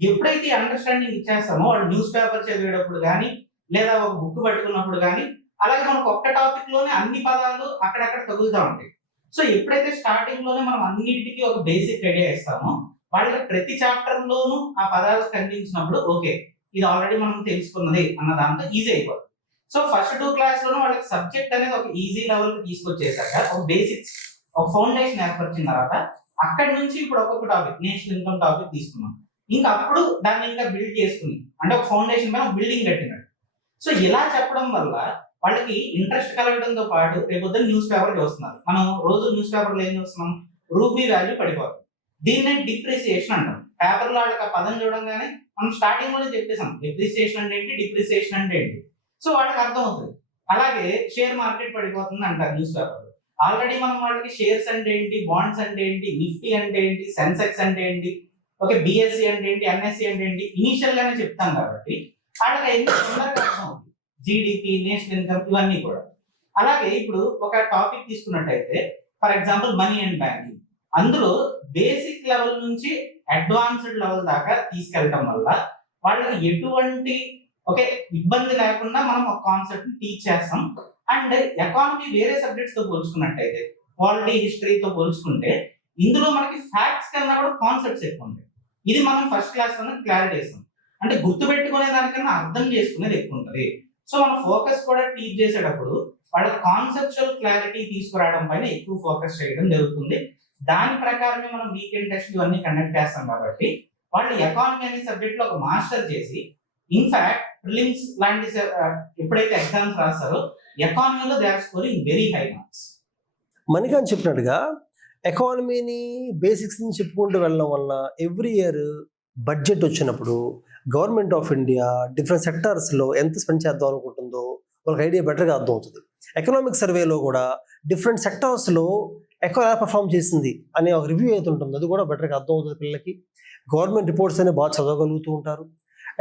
ఎప్పుడైతే అండర్స్టాండింగ్ ఇచ్చేస్తామో వాళ్ళు న్యూస్ పేపర్ చదివేటప్పుడు కానీ లేదా ఒక బుక్ పట్టుకున్నప్పుడు కానీ అలాగే మనకు ఒక్క టాపిక్ లోనే అన్ని పదాలు అక్కడక్కడ తగులుతూ ఉంటాయి. సో ఎప్పుడైతే స్టార్టింగ్ లోనే మనం అన్నిటికీ ఒక బేసిక్ ఐడియా ఇస్తామో వాళ్ళకి ప్రతి చాప్టర్ లోనూ ఆ పదాలు కనిపించినప్పుడు ఓకే ఇది ఆల్రెడీ మనం తెలుసుకున్నది అన్న దాంతో ఈజీ అయిపోతుంది. సో ఫస్ట్ 2 క్లాస్ లోనూ వాళ్ళకి సబ్జెక్ట్ అనేది ఒక ఈజీ లెవెల్ కి తీసుకొచ్చేసాక ఒక బేసిక్స్, ఒక ఫౌండేషన్ ఏర్పరిచిన తర్వాత అక్కడి నుంచి ఇప్పుడు ఒక్కొక్క టాపిక్, నేషనల్ ఇన్కమ్ టాపిక్ తీసుకున్నాం. ఇంకా అప్పుడు దాన్ని ఇంకా బిల్డ్ చేసుకుని అంటే ఒక ఫౌండేషన్ పైన బిల్డింగ్ కట్టినట్టు. సో ఇలా చెప్పడం వల్ల వాళ్ళకి ఇంట్రెస్ట్ కలగడంతో పాటు రేపొద్దున న్యూస్ పేపర్ చూస్తున్నారు. మనం రోజు న్యూస్ పేపర్లో ఏం చూస్తున్నాం, రూపీ వాల్యూ పడిపోతుంది. దీన్నే డిప్రిసియేషన్ అంటాం. పేపర్లో వాళ్ళకి ఆ పదం చూడంగానే మనం స్టార్టింగ్ లోనే చెప్పేసాం డిప్రిసియేషన్ అంటే ఏంటి, డిప్రిసియేషన్ అంటే ఏంటి. సో వాళ్ళకి అర్థం అవుతుంది. అలాగే షేర్ మార్కెట్ పడిపోతుంది అంటారు న్యూస్ పేపర్. ఆల్రెడీ మనం వాళ్ళకి షేర్స్ అంటే ఏంటి, బాండ్స్ అంటే ఏంటి, నిఫ్టీ అంటే ఏంటి, సెన్సెక్స్ అంటే ఏంటి, ఓకే బిఎస్సి అంటే ఏంటి, ఎన్ఎస్సి అంటే ఏంటి ఇనీషియల్ గానే చెప్తాం కాబట్టి వాళ్ళకి ఎన్ని తొందరగా అర్థం అవుతుంది. జీడిపి, నేషనల్ ఇన్కమ్ ఇవన్నీ కూడా. అలాగే ఇప్పుడు ఒక టాపిక్ తీసుకున్నట్టయితే for example money and banking, అందులో బేసిక్ లెవెల్ నుంచి అడ్వాన్స్డ్ లెవెల్ దాకా తీసుకెళ్ళటం వల్ల వాళ్ళకి ఎటువంటి ఓకే ఇబ్బంది లేకుండా మనం ఒక కాన్సెప్ట్ ని టీచ్ చేస్తాం. అండ్ ఎకానమీ వేరే సబ్జెక్ట్స్ తో పోల్చుకున్నట్టయితే పాలిటీ, హిస్టరీతో పోల్చుకుంటే ఇందులో మనకి ఫ్యాక్ట్స్ కన్నా కూడా కాన్సెప్ట్స్ ఎక్కువ ఉంటాయి. ఇది మనం ఫస్ట్ క్లాస్ లోనే క్లారిటీ ఇస్తాం. అంటే గుర్తుపెట్టుకునే దానికన్నా అర్థం చేసుకునేది ఎక్కువ ఉంటుంది. సో మన ఫోకస్ కూడా టీచ్ చేసేటప్పుడు వాళ్ళ కాన్సెప్చువల్ క్లారిటీ తీసుకురావడం పైన ఎక్కువ ఫోకస్ చేయడం జరుగుతుంది. దాని ప్రకారమే మనం వీకెండ్ టెస్ట్ ఇవన్నీ కండక్ట్ చేస్తాం కాబట్టి వాళ్ళు ఎకానమీ అనే సబ్జెక్ట్ లో ఒక మాస్టర్ చేసి ఇన్ఫాక్ట్ ప్రిలిమ్స్ లాంటి ఎప్పుడైతే ఎగ్జామ్స్ రాస్తారో ఎకానమీలో they are scoring very high marks. Manikanth చెప్పినట్టుగా ఎకానమీని బేసిక్స్ నుంచి చెప్పుకుంటూ వెళ్ళడం వలన ఎవ్రీ ఇయర్ బడ్జెట్ వచ్చినప్పుడు గవర్నమెంట్ ఆఫ్ ఇండియా డిఫరెంట్ సెక్టార్స్లో ఎంత స్పెండ్ చేద్దాం అనుకుంటుందో వాళ్ళకి ఐడియా బెటర్గా అర్థం అవుతుంది. ఎకనామిక్ సర్వేలో కూడా డిఫరెంట్ సెక్టార్స్లో ఎక్కడ ఎలా పర్ఫామ్ చేసింది అనే ఒక రివ్యూ అయితే ఉంటుంది, అది కూడా బెటర్గా అర్థం అవుతుంది పిల్లలకి. గవర్నమెంట్ రిపోర్ట్స్ అనేవి బాగా చదవగలుగుతూ ఉంటారు.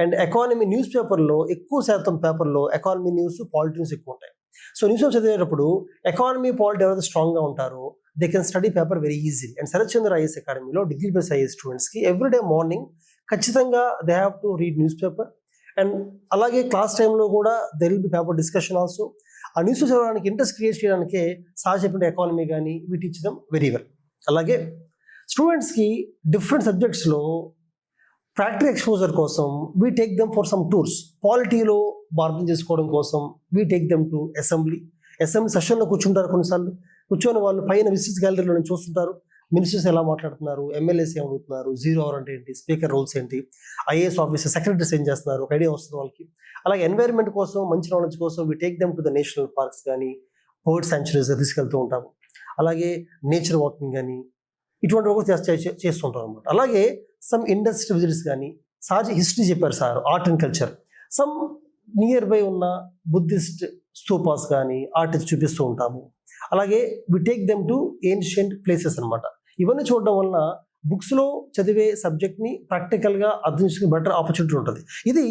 అండ్ ఎకానమీ న్యూస్ పేపర్లో ఎక్కువ శాతం పేపర్లో ఎకానమీ న్యూస్, పాలిటీ న్యూస్ ఎక్కువ ఉంటాయి. సో న్యూస్ పేపర్ చదివేటప్పుడు ఎకానమీ, పాలిటీ ఎవరైతే స్ట్రాంగ్గా ఉంటారో they can study paper very easy. And Sharath Chandra IAS అకాడమీలో డిగ్రీ ప్లస్ ఐఏఎస్ స్టూడెంట్స్కి ఎవ్రీడే మార్నింగ్ ఖచ్చితంగా they have to read news paper. And అలాగే క్లాస్ టైంలో కూడా they will be paper discussion also. ఆ న్యూస్ చదవడానికి ఇంట్రెస్ట్ క్రియేట్ చేయడానికే సార్ చెప్పిన ఎకానమీ కానీ we teach them very well. అలాగే స్టూడెంట్స్కి డిఫరెంట్ సబ్జెక్ట్స్లో ప్రాక్టికల్ ఎక్స్పోజర్ కోసం we take them for some tours. పాలిటీలో అర్థం చేసుకోవడం కోసం we take them to assembly సెషన్లో కూర్చుంటారు. కొన్నిసార్లు కూర్చొని వాళ్ళు పైన విజిట్స్ గ్యాలరీలో నుంచి చూస్తుంటారు మినిస్టర్స్ ఎలా మాట్లాడుతున్నారు, ఎమ్మెల్యేస్ ఏం అడుగుతున్నారు, 0 అవర్ అంటే ఏంటి, స్పీకర్ రోల్స్ ఏంటి, ఐఏఎస్ ఆఫీసర్, సెక్రటరీస్ ఏం చేస్తున్నారు, ఒక ఐడియా వస్తుంది వాళ్ళకి. అలాగే ఎన్వైరన్మెంట్ కోసం, మంచి నాలెడ్జ్ కోసం we take them to the national parks కానీ బర్డ్ సాంచురీస్ తీసుకెళ్తూ ఉంటాము. అలాగే నేచర్ వాకింగ్ కానీ ఇటువంటి ఒక చేస్తుంటాం అనమాట. అలాగే సమ్ ఇండస్ట్రీ విజిట్స్ కానీ, సహజ హిస్టరీ చెప్పారు sir, art and culture, some near by ఉన్న బుద్ధిస్ట్ స్తూపాస్ కానీ ఆర్ట్ చూపిస్తూ ఉంటాము. అలాగే we take them to ancient places అనమాట. ఇవన్నీ చూడడం వలన బుక్స్లో చదివే సబ్జెక్ట్ని ప్రాక్టికల్గా అర్థం చేసుకుని బెటర్ ఆపర్చునిటీ ఉంటుంది. ఇది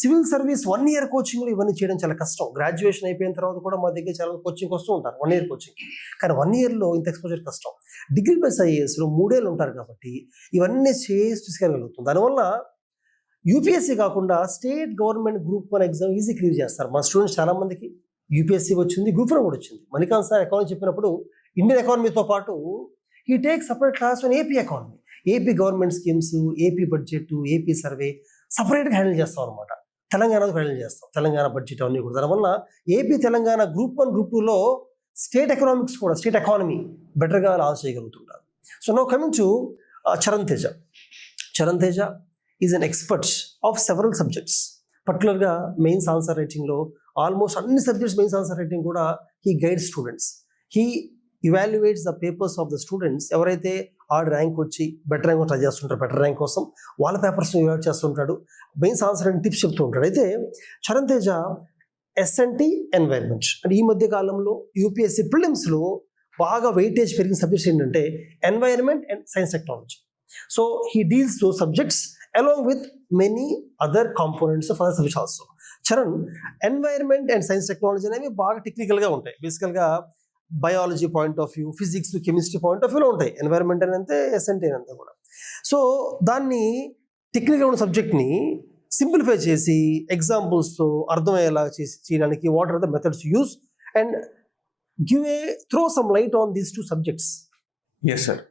సివిల్ సర్వీస్ 1 year కోచింగ్లో ఇవన్నీ చేయడం చాలా కష్టం. గ్రాడ్యుయేషన్ అయిపోయిన తర్వాత కూడా మా దగ్గర చాలా కోచింగ్ వస్తూ ఉంటారు 1 year కోచింగ్, కానీ 1 yearలో ఇంత ఎక్స్పోజర్ కష్టం. డిగ్రీ ప్లస్ ఐఏఎస్లో 3 ఏళ్ళు ఉంటారు కాబట్టి ఇవన్నీ చేసి తీసుకెళ్ళగలుగుతుంది. దానివల్ల యూపీఎస్సీ కాకుండా state government group 1 exam easy clear చేస్తారు. మా స్టూడెంట్స్ చాలా మందికి యూపీఎస్సీ వచ్చింది, గ్రూప్ 1 కూడా వచ్చింది. మణికాంత్ సార్ ఎకానమీ చెప్పినప్పుడు ఇండియన్ ఎకానమీతో పాటు ఈ take separate class on AP economy, AP government schemes, AP budget, AP survey సపరేట్గా హ్యాండిల్ చేస్తాం అనమాట. తెలంగాణకు హ్యాండిల్ చేస్తాం, తెలంగాణ బడ్జెట్ అవన్నీ కూడా. దానివల్ల ఏపీ తెలంగాణ గ్రూప్ 1 గ్రూప్ 2లో స్టేట్ ఎకనామిక్స్ కూడా, స్టేట్ ఎకానమీ బెటర్గా లాంచ్ చేయగలుగుతుంటారు. So now coming to Charan Teja. Charan Teja is an expert of several subjects. పర్టికులర్గా మెయిన్స్ ఆన్సర్ రైటింగ్లో ఆల్మోస్ట్ అన్ని సబ్జెక్ట్స్ మెయిన్స్ ఆన్సర్ రైటింగ్ కూడా he guide students. He evaluates the papers of the students. ఎవరైతే rank వచ్చి better rank try చేస్తుంటారు, better rank కోసం వాళ్ళ పేపర్స్ని ఇవాల్యుయేట్ చేస్తుంటాడు, మెయిన్స్ ఆన్సర్ రైటింగ్ టిప్స్ చెప్తూ ఉంటాడు. అయితే చరణ్ తేజ ఎస్ఎన్టీ ఎన్వైర్న్మెంట్ అంటే ఈ మధ్య కాలంలో యూపీఎస్సీ ప్రిలిమ్స్లో బాగా వెయిటేజ్ పెరిగిన సబ్జెక్ట్స్ ఏంటంటే environment and science technology. So he deals though subjects along with many other components of other subjects also. Charan, environment and science technology అనేవి బాగా టెక్నికల్గా ఉంటాయి. బేసికల్గా biology point of view, physics, chemistry point of వ్యూలో ఉంటాయి. Environment అని అంతే, SNT అని అంతే కూడా. సో దాన్ని టెక్నికల్గా ఉన్న సబ్జెక్ట్ని సింప్లిఫై చేసి ఎగ్జాంపుల్స్తో అర్థమయ్యేలా చేయడానికి what are the methods use and throw some light on these 2 subjects. Yes sir.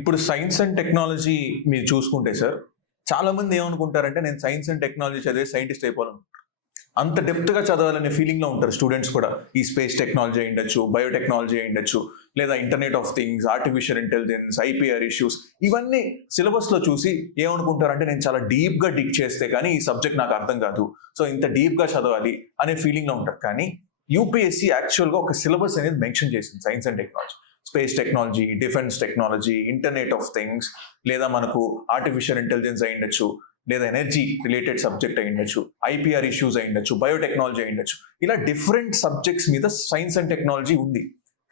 ఇప్పుడు సైన్స్ అండ్ టెక్నాలజీ మీరు చూసుకుంటే సార్, చాలా మంది ఏమనుకుంటారంటే నేను సైన్స్ అండ్ టెక్నాలజీ చదివే సైంటిస్ట్ అయిపోవాలనుకుంటారు. అంత డెప్త్గా చదవాలనే ఫీలింగ్లో ఉంటారు స్టూడెంట్స్ కూడా. ఈ స్పేస్ టెక్నాలజీ అయ్యుండొచ్చు, బయోటెక్నాలజీ అయ్యుండొచ్చు, లేదా internet of things, artificial intelligence, IPR issues, ఇవన్నీ సిలబస్లో చూసి ఏమనుకుంటారంటే నేను చాలా డీప్గా డిగ్ చేస్తే కానీ ఈ సబ్జెక్ట్ నాకు అర్థం కాదు, సో ఇంత డీప్గా చదవాలి అనే ఫీలింగ్లో ఉంటారు. కానీ యూపీఎస్సీ యాక్చువల్గా ఒక సిలబస్ అనేది మెన్షన్ చేసింది science and technology. Space technology, defence technology, internet of things, లేదా మనకు ఆర్టిఫిషియల్ ఇంటెలిజెన్స్ అయ్యుండొచ్చు, లేదా ఎనర్జీ రిలేటెడ్ సబ్జెక్ట్ అయ్యుండొచ్చు, ఐపీఆర్ ఇష్యూస్ అయ్యుండొచ్చు, బయోటెక్నాలజీ అయ్యుండొచ్చు. ఇలా డిఫరెంట్ సబ్జెక్ట్స్ మీద సైన్స్ అండ్ టెక్నాలజీ ఉంది.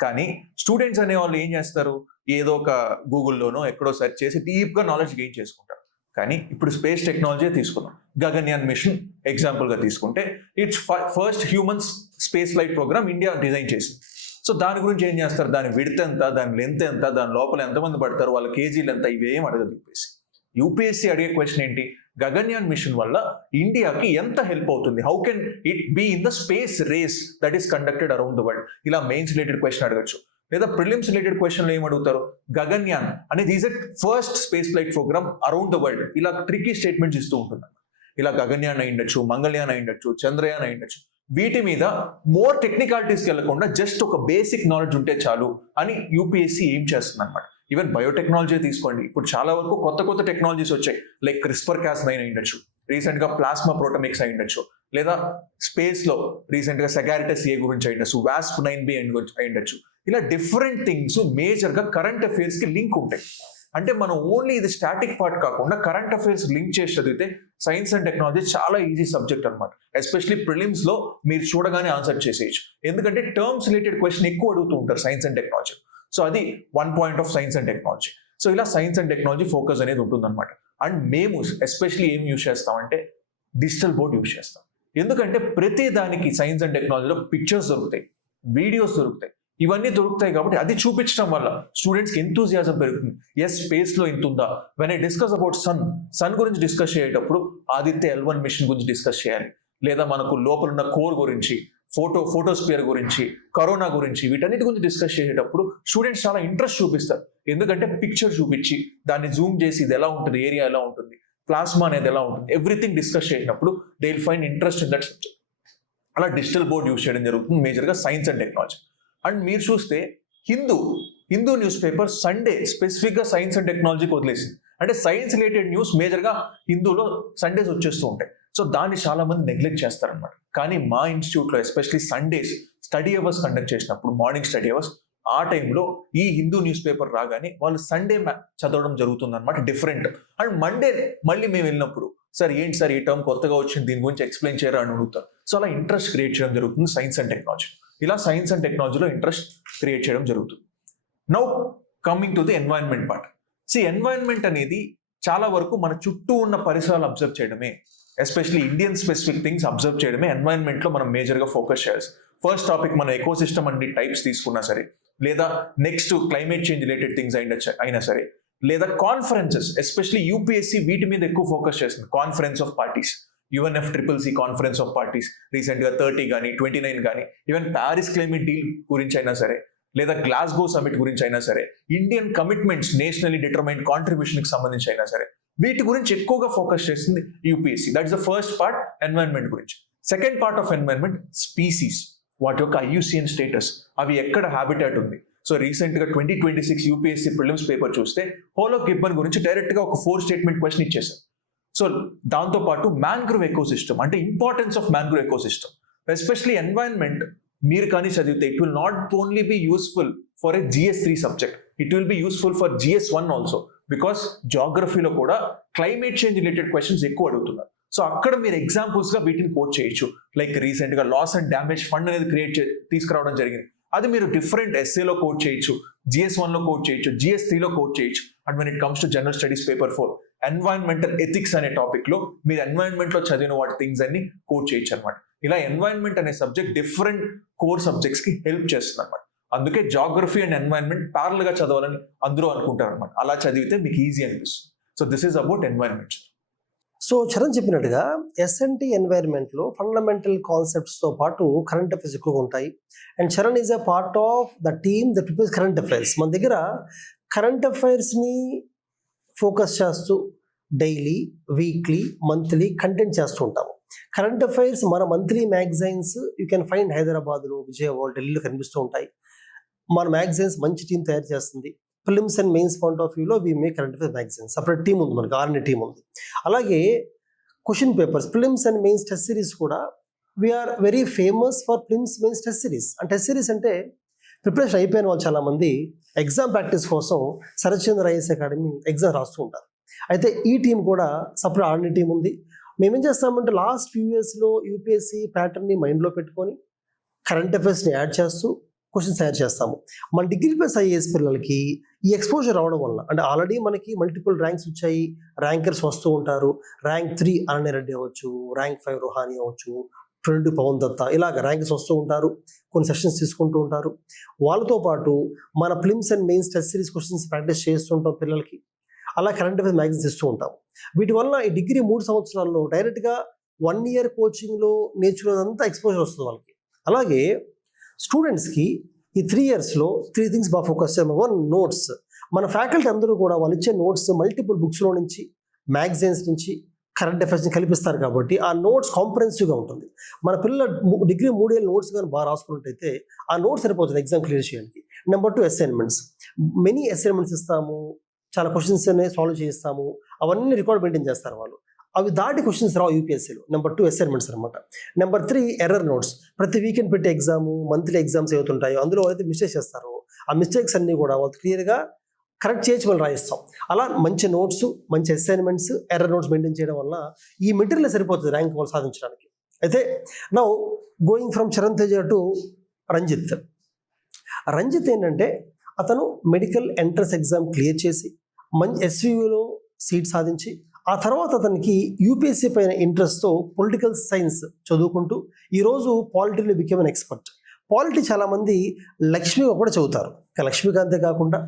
కానీ స్టూడెంట్స్ అనే వాళ్ళు ఏం చేస్తారు, ఏదో ఒక గూగుల్లోనో ఎక్కడో సెర్చ్ చేసి డీప్గా నాలెడ్జ్ గెయిన్ చేసుకుంటారు. కానీ ఇప్పుడు స్పేస్ టెక్నాలజీ తీసుకుందాం. గగన్యాన్ మిషన్ ఎగ్జాంపుల్గా తీసుకుంటే it's first human space flight program India design చేసింది. సో దాని గురించి ఏం చేస్తారు, దాని విడ్త్ ఎంత, దాని లెంత్ ఎంత, దాని లోపల ఎంతమంది పడతారు, వాళ్ళ కేజీలు ఎంత, ఇవేం అడగదు యూపీఎస్సీ అడిగే క్వశ్చన్ ఏంటి, గగన్యాన్ మిషన్ వల్ల ఇండియాకి ఎంత హెల్ప్ అవుతుంది, how can it be in the space race that is conducted around the world. ఇలా మెయిన్స్ రిలేటెడ్ క్వశ్చన్ అడగచ్చు. లేదా ప్రిలిమ్స్ రిలేటెడ్ క్వశ్చన్లు ఏం అడుగుతారు, గగన్యాన్ అనేది is a first space flight program around the world. ఇలా ట్రికీ స్టేట్మెంట్స్ ఇస్తూ ఉంటుంది. ఇలా గగన్యాన్ అయ్యుండొచ్చు, మంగళయాన్ అయ్యుండొచ్చు, చంద్రయాన్ అయ్యుండొచ్చు. వీటి మీద మోర్ టెక్నికాలిటీస్కి వెళ్లకుండా జస్ట్ ఒక బేసిక్ నాలెడ్జ్ ఉంటే చాలు అని యూపీఎస్సీ ఏం చేస్తుంది అనమాట. ఈవెన్ బయోటెక్నాలజీ తీసుకోండి, ఇప్పుడు చాలా వరకు కొత్త టెక్నాలజీస్ వచ్చాయి. లైక్ CRISPR-Cas9 అయ్యుండొచ్చు, రీసెంట్గా ప్లాస్మా ప్రోటమిక్స్ అయ్యుండొచ్చు, లేదా స్పేస్లో రీసెంట్గా సెగారిటస్ ఏ గురించి అయ్యుండొచ్చు, WASP-9b అయ్యుండొచ్చు. ఇలా డిఫరెంట్ థింగ్స్ మేజర్గా కరెంట్ అఫైర్స్కి లింక్ ఉంటాయి. అంటే మనం ఓన్లీ ఇది స్టాటిక్ పార్ట్ కాకుండా కరెంట్ అఫైర్స్ లింక్ చేసి చదివితే సైన్స్ అండ్ టెక్నాలజీ చాలా ఈజీ సబ్జెక్ట్ అనమాట. ఎస్పెషలీ ప్రిలిమ్స్లో మీరు చూడగానే ఆన్సర్ చేసేయచ్చు. ఎందుకంటే టర్మ్స్ రిలేటెడ్ క్వశ్చన్ ఎక్కువ అడుగుతూ ఉంటారు సైన్స్ అండ్ టెక్నాలజీ. సో అది 1 point of science and technology. So ఇలా సైన్స్ అండ్ టెక్నాలజీ ఫోకస్ అనేది ఉంటుందన్నమాట. అండ్ మేము ఎస్పెషలీ ఏం యూజ్ చేస్తామంటే డిజిటల్ బోర్డ్ యూజ్ చేస్తాం. ఎందుకంటే ప్రతి దానికి సైన్స్ అండ్ టెక్నాలజీలో పిక్చర్స్ దొరుకుతాయి, వీడియోస్ దొరుకుతాయి, ఇవన్నీ దొరుకుతాయి. కాబట్టి అది చూపించడం వల్ల స్టూడెంట్స్కి ఎంతూజియాజం పెరుగుతుంది. ఎస్, స్పేస్లో ఇంత ఉందా. When I discuss about sun గురించి డిస్కస్ చేసేటప్పుడు ఆదిత్య L1 మిషన్ గురించి డిస్కస్ చేయాలి, లేదా మనకు లోపల ఉన్న కోర్ గురించి, ఫోటోస్పియర్ గురించి, కరోనా గురించి, వీటన్నిటి గురించి డిస్కస్ చేసేటప్పుడు స్టూడెంట్స్ చాలా ఇంట్రెస్ట్ చూపిస్తారు. ఎందుకంటే పిక్చర్ చూపించి దాన్ని జూమ్ చేసి ఇది ఎలా ఉంటుంది, ఏరియా ఎలా ఉంటుంది, ప్లాస్మా అనేది ఎలా ఉంటుంది, ఎవ్రీథింగ్ డిస్కస్ చేసినప్పుడు they will find interest in that subject. అలా డిజిటల్ బోర్డ్ యూజ్ చేయడం జరుగుతుంది మేజర్గా సైన్స్ అండ్ టెక్నాలజీ. అండ్ మీరు చూస్తే హిందూ న్యూస్ పేపర్ సండే స్పెసిఫిక్గా సైన్స్ అండ్ టెక్నాలజీకి వదిలేసింది. అంటే సైన్స్ రిలేటెడ్ న్యూస్ మేజర్గా హిందూలో సండేస్ వచ్చేస్తూ ఉంటాయి. సో దాన్ని చాలా మంది నెగ్లెక్ట్ చేస్తారనమాట. కానీ మా ఇన్స్టిట్యూట్లో especially Sundays study hours conduct చేసినప్పుడు, మార్నింగ్ స్టడీ అవర్స్, ఆ టైంలో ఈ హిందూ న్యూస్ పేపర్ రాగానే వాళ్ళు సండే చదవడం జరుగుతుంది అనమాట, డిఫరెంట్. అండ్ మండే మళ్ళీ మేము వెళ్ళినప్పుడు సార్ ఏంటి సార్ ఈ టర్మ్ కొత్తగా వచ్చింది, దీని గురించి ఎక్స్ప్లెయిన్ చేయరా అని అడుగుతారు. సో అలా ఇంట్రెస్ట్ క్రియేట్ చేయడం జరుగుతుంది సైన్స్ అండ్ టెక్నాలజీ. ఇలా సైన్స్ అండ్ టెక్నాలజీలో ఇంట్రెస్ట్ క్రియేట్ చేయడం జరుగుతుంది. Now coming to the environment part. Environment అనేది చాలా వరకు మన చుట్టూ ఉన్న పరిసరాలు అబ్జర్వ్ చేయడమే, especially Indian specific things observe చేయడమే ఎన్వైరన్మెంట్లో మనం మేజర్గా ఫోకస్ చేయాల్సి. ఫస్ట్ టాపిక్ మన ఎకోసిస్టమ్ అన్ని టైప్స్ తీసుకున్నా సరే, లేదా next climate change related things అయినా సరే, లేదా కాన్ఫరెన్సెస్, ఎస్పెషల్లీ యూపీఎస్సీ వీటి మీద ఎక్కువ ఫోకస్ చేస్తుంది. Conference of parties, UNFCCC conference of parties రీసెంట్గా 30 కానీ 29 కానీ, ఈవెన్ ప్యారిస్ క్లైమేట్ డీల్ గురించి అయినా సరే, లేదా గ్లాస్గో సమిట్ గురించి అయినా సరే, ఇండియన్ కమిట్మెంట్స్ నేషనల్లీ డిటర్మైన్డ్ కాంట్రిబ్యూషన్కి సంబంధించి అయినా సరే, వీటి గురించి ఎక్కువగా ఫోకస్ చేస్తుంది UPSC. That is the first part environment గురించి. Second part of environment species, వాటి యొక్క IUCN స్టేటస్, అవి ఎక్కడ హ్యాబిటాట్ ఉంది. సో రీసెంట్గా 2026 యూపీఎస్సీ ప్రిలిమ్స్ పేపర్ చూస్తే హోలో గిబ్బన్ గురించి డైరెక్ట్గా ఒక 4 స్టేట్మెంట్ క్వశ్చన్ ఇచ్చేసారు. సో దాంతోపాటు మ్యాంగ్రోవ్ ఎకోసిస్టమ్, అంటే importance of mangrove ecosystem, especially environment మీరు కానీ చదివితే it will not only be useful for a GS3 subject, it will be useful for GS1 also, because జాగ్రఫీలో కూడా క్లైమేట్ చేంజ్ రిలేటెడ్ క్వశ్చన్స్ ఎక్కువ అడుగుతున్నారు. So అక్కడ మీరు ఎగ్జాంపుల్స్ గా వీటిని కోట్ చేయొచ్చు. లైక్ రీసెంట్ గా లాస్ అండ్ డ్యామేజ్ ఫండ్ అనేది తీసుకురావడం జరిగింది. అది మీరు డిఫరెంట్ ఎస్ఏలో కోట్ చేయొచ్చు, GS1 లో కోట్ చేయొచ్చు, GS3 లో కోట్ చేయొచ్చు. And when it comes to general studies paper 4 environmental ethics అనే టాపిక్ లో మీరు ఎన్వైరన్మెంట్ లో చదివిన వాటి థింగ్స్ అన్ని కోట్ చేయొచ్చు అనమాట. ఇలా ఎన్వైరన్మెంట్ అనే సబ్జెక్ట్ డిఫరెంట్ కోర్ సబ్జెక్ట్స్ కి హెల్ప్ చేస్తుంది అనమాట. అందుకే జాగ్రఫీ అండ్ ఎన్వైరన్మెంట్ ప్యారల్ గా చదవాలని అందరూ అనుకుంటారు అనమాట. అలా చదివితే మీకు ఈజీ అనిపిస్తుంది. So this is about environment. So Charan చెప్పినట్టుగా SNT ఎన్వైర్న్మెంట్లో ఫండమెంటల్ కాన్సెప్ట్స్తో పాటు కరెంట్ అఫైర్స్ ఎక్కువగా ఉంటాయి. And Charan is a part of the team that prepares current affairs. మన దగ్గర కరెంట్ అఫైర్స్ని ఫోకస్ చేస్తూ డైలీ, వీక్లీ, మంత్లీ కంటెంట్ చేస్తూ ఉంటాము. కరెంట్ అఫైర్స్ మన monthly magazines you can find హైదరాబాద్లో, విజయవాడ, ఢిల్లీలో కనిపిస్తూ ఉంటాయి. మన మ్యాగజైన్స్ మంచి టీం తయారు చేస్తుంది. Prelims and mains point of వ్యూలో we make current affairs magazines, separate team ఉంది మనకి, ఆర్ఎన్ఏ టీమ్ ఉంది. అలాగే question papers, prelims and mains test series కూడా we are very famous for prelims mains test series. And test series అంటే preparation అయిపోయిన వాళ్ళు చాలామంది ఎగ్జామ్ ప్రాక్టీస్ కోసం శరత్చంద్ర IAS అకాడమీ ఎగ్జామ్ రాస్తూ ఉంటారు. అయితే ఈ టీం కూడా సపరేట్ ఆర్ఎన్ఏ టీం ఉంది. మేమేం చేస్తామంటే లాస్ట్ ఫ్యూ ఇయర్స్లో యూపీఎస్సీ ప్యాటర్న్ని మైండ్లో పెట్టుకొని కరెంట్ అఫైర్స్ని యాడ్ చేస్తూ క్వశ్చన్స్ తయారు చేస్తాము. మన DGP+IAS పిల్లలకి ఈ ఎక్స్పోజర్ రావడం వల్ల, అంటే ఆల్రెడీ మనకి మల్టిపుల్ ర్యాంక్స్ వచ్చాయి, ర్యాంకర్స్ వస్తూ ఉంటారు. ర్యాంక్ 3 అనన్య రెడ్డి అవ్వచ్చు, ర్యాంక్ 5 రోహాని అవ్వచ్చు, 22 పవన్ దత్తా, ఇలాగ ర్యాంక్స్ వస్తూ ఉంటారు. కొన్ని సెషన్స్ తీసుకుంటూ ఉంటారు. వాళ్ళతో పాటు మన prelims and mains test series questions practice చేస్తుంటాం పిల్లలకి. అలా కరెంట్ అఫైర్స్ మ్యాగజైన్స్ ఇస్తూ ఉంటాం. వీటి వల్ల ఈ డిగ్రీ 3 సంవత్సరాల్లో డైరెక్ట్గా 1 year కోచింగ్లో నేర్చుకునేదంతా ఎక్స్పోజర్ వస్తుంది వాళ్ళకి. అలాగే స్టూడెంట్స్కి ఈ 3 yearsలో 3 things బాగా ఫోకస్ చేయాలి. 1, నోట్స్. మన ఫ్యాకల్టీ అందరూ కూడా వాళ్ళు ఇచ్చే నోట్స్ మల్టిపుల్ బుక్స్లో నుంచి, మ్యాగజైన్స్ నుంచి కరెంట్ అఫైర్స్ని కల్పిస్తారు కాబట్టి ఆ నోట్స్ కాంప్రహెన్సివ్గా ఉంటుంది. మన పిల్లల డిగ్రీ 3 ఏళ్ళ నోట్స్ కానీ బాగా రాసుకున్నట్టయితే ఆ నోట్స్ సరిపోతుంది ఎగ్జామ్ క్లియర్ చేయడానికి. Number 2, assignments. మెనీ అసైన్మెంట్స్ ఇస్తాము, చాలా క్వశ్చన్స్ అనేవి సాల్వ్ చేస్తాము. అవన్నీ రికార్డ్ మెయింటైన్ చేస్తారు వాళ్ళు. అవి దాటి క్వశ్చన్స్ రావు యూపీఎస్సీలో. నెంబర్ 2, అసైన్మెంట్స్ అనమాట. Number 3, error notes. ప్రతి వీకెండ్ పెట్టే ఎగ్జాము, మంత్లీ ఎగ్జామ్స్ ఏవైతుంటాయో అందులో అయితే మిస్టేక్స్ చేస్తారో ఆ మిస్టేక్స్ అన్నీ కూడా వాళ్ళు క్లియర్గా కరెక్ట్ చేసి వాళ్ళు రాయిస్తాం. అలా మంచి నోట్స్, మంచి అసైన్మెంట్స్, ఎర్రర్ నోట్స్ మెయింటైన్ చేయడం వల్ల ఈ మెటీరియల్ సరిపోతుంది ర్యాంక్ వాళ్ళు సాధించడానికి. అయితే now going from Charan Teja to Ranjith. Ranjith ఏంటంటే అతను మెడికల్ ఎంట్రన్స్ ఎగ్జామ్ క్లియర్ చేసి మంచి SVUలో సీట్ సాధించి ఆ తర్వాత అతనికి యూపీఎస్సీ పైన ఇంట్రెస్ట్తో పొలిటికల్ సైన్స్ చదువుకుంటూ ఈరోజు పాలిటీలో బికేమ్ అన్ ఎక్స్పర్ట్. పాలిటీ చాలామంది లక్ష్మి కూడా చదువుతారు. లక్ష్మీకాంతే కాకుండా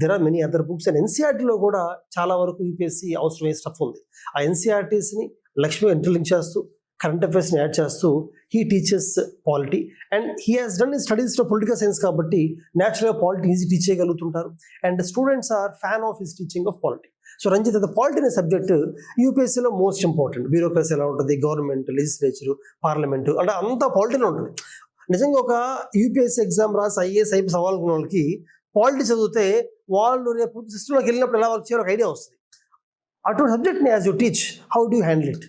there are many other books. And NCERTలో కూడా చాలా వరకు యూపీఎస్సీ అవసరమయ్యే స్టఫ్ ఉంది. ఆ NCERTస్ని లక్ష్మి ఇంటర్లింక్ చేస్తూ కరెంట్ అఫైర్స్ని యాడ్ చేస్తూ he teaches polity. And he has done his స్టడీస్లో పొలిటికల్ సైన్స్ కాబట్టి న్యాచురల్గా పాలిటీ ఈజీ టీచ్ చేయగలుగుతుంటారు. And students are fan of his teaching of polity. So Ranjith, అది పాలిటీ అనే సబ్జెక్ట్ యూపీఎస్సీలో మోస్ట్ ఇంపార్టెంట్. బ్యూరోక్రసీ ఎలా ఉంటుంది, గవర్నమెంట్, లెజిస్లేచర్, పార్లమెంటు, అంటే అంతా పాలిటీనే ఉంటుంది. నిజంగా ఒక యూపీఎస్సీ ఎగ్జామ్ రాసి IAS IPS అవ్వాలనుకున్న వాళ్ళకి పాలిటీ చదివితే వాళ్ళు రేపు సిస్టంలోకి వెళ్ళినప్పుడు ఎలా వర్క్ చేయాలో ఒక ఐడియా వస్తుంది. అటువంటి సబ్జెక్ట్ని as you teach, how do handle it?